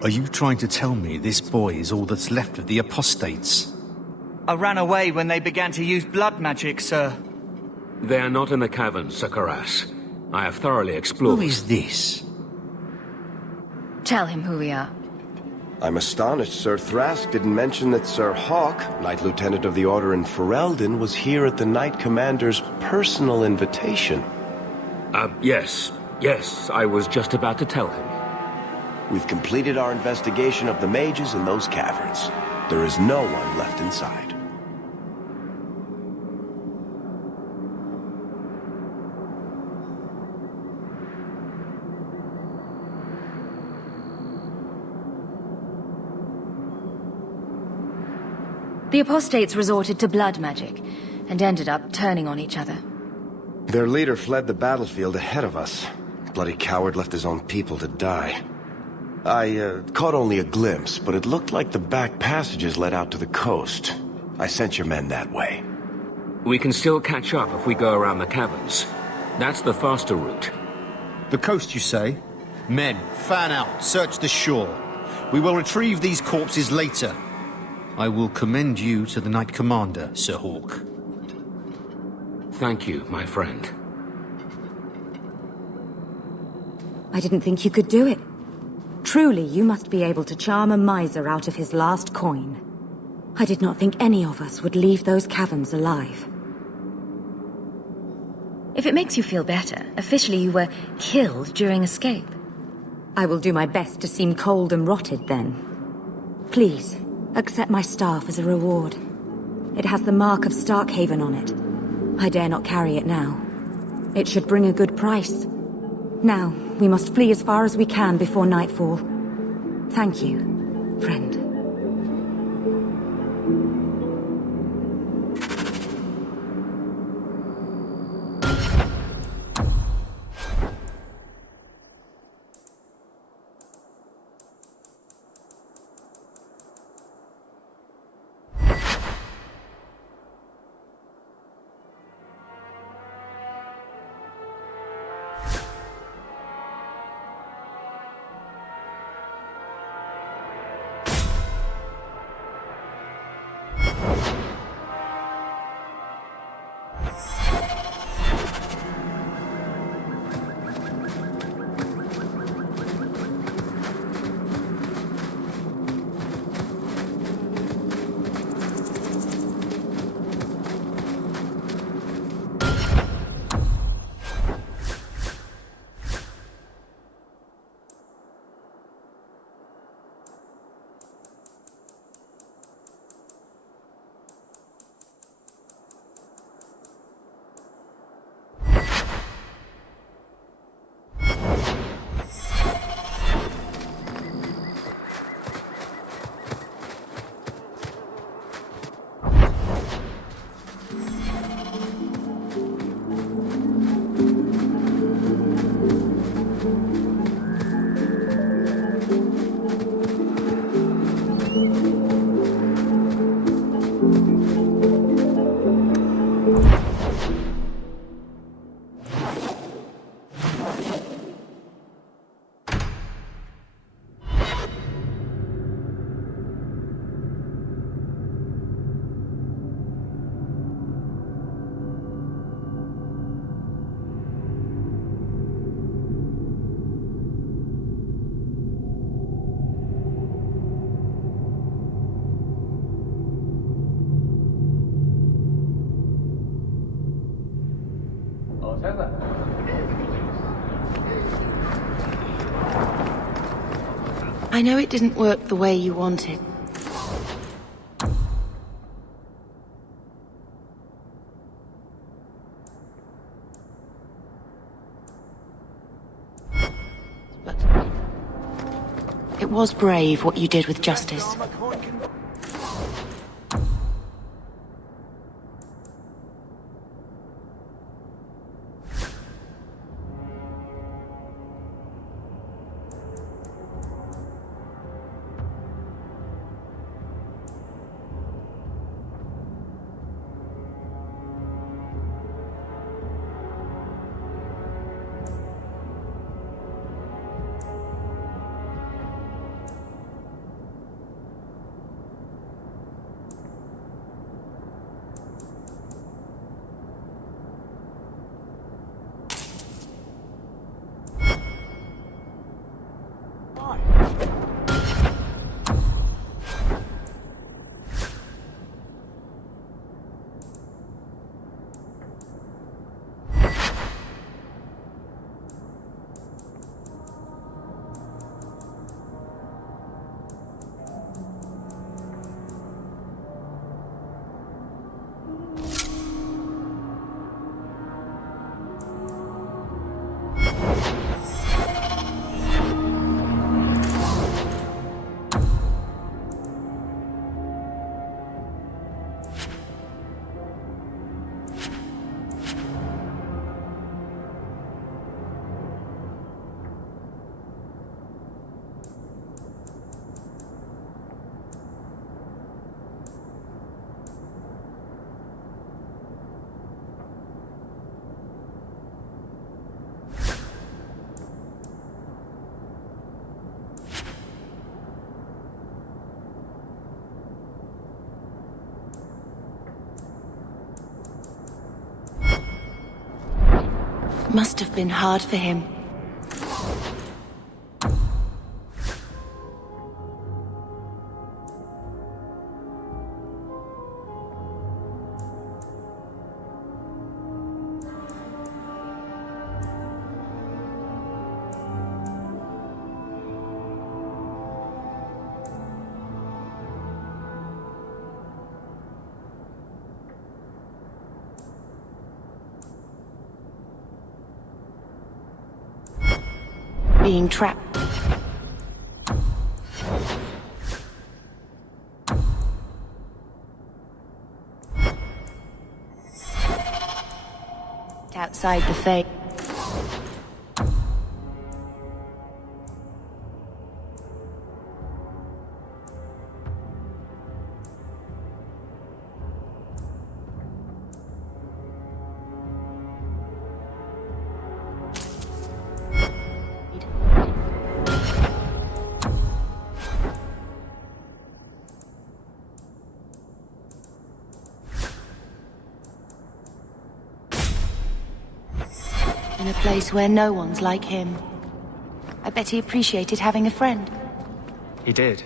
Are you trying to tell me this boy is all that's left of the apostates? I ran away when they began to use blood magic, sir. They are not in the caverns, Sir Karas. I have thoroughly explored. Who is this? Tell him who we are. I'm astonished Sir Thrask didn't mention that Sir Hawk, Knight Lieutenant of the Order in Ferelden, was here at the Knight Commander's personal invitation. Yes. Yes, I was just about to tell him. We've completed our investigation of the mages in those caverns. There is no one left inside. The apostates resorted to blood magic, and ended up turning on each other. Their leader fled the battlefield ahead of us. Bloody coward left his own people to die. I caught only a glimpse, but it looked like the back passages led out to the coast. I sent your men that way. We can still catch up if we go around the caverns. That's the faster route. The coast, you say? Men, fan out, search the shore. We will retrieve these corpses later. I will commend you to the Knight Commander, Sir Hawk. Thank you, my friend. I didn't think you could do it. Truly, you must be able to charm a miser out of his last coin. I did not think any of us would leave those caverns alive. If it makes you feel better, officially you were killed during escape. I will do my best to seem cold and rotted then. Please, accept my staff as a reward. It has the mark of Starkhaven on it. I dare not carry it now. It should bring a good price. Now, we must flee as far as we can before nightfall. Thank you, friend. I know it didn't work the way you wanted. But it was brave what you did with Justice. must have been hard for him. Being trapped. Outside the faith. In a place where no one's like him. I bet he appreciated having a friend. He did.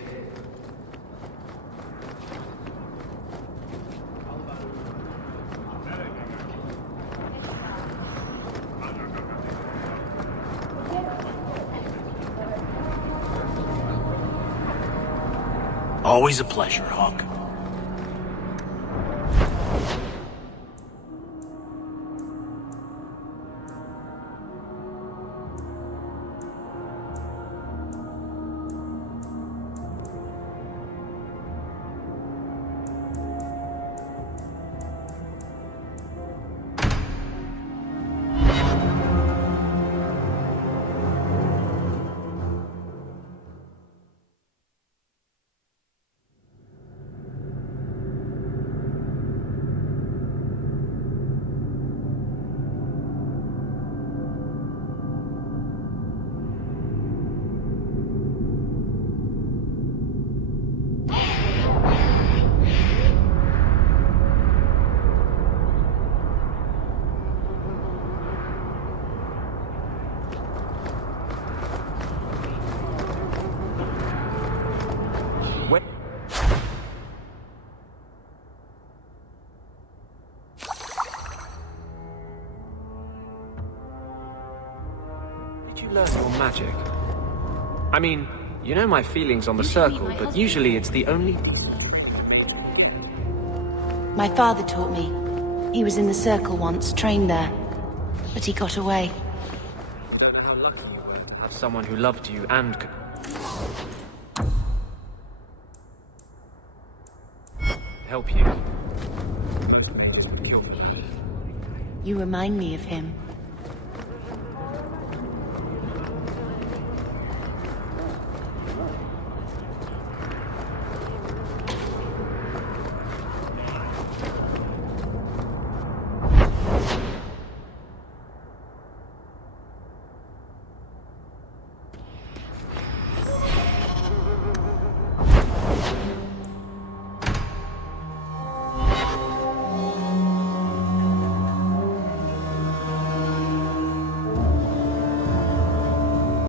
Always a pleasure, Hawk. Learn your magic. I mean, you know my feelings on the Circle, but usually it's the only... My father taught me. He was in the Circle once, trained there. But he got away. You don't know how lucky you were to have someone who loved you and could... help you. You remind me of him.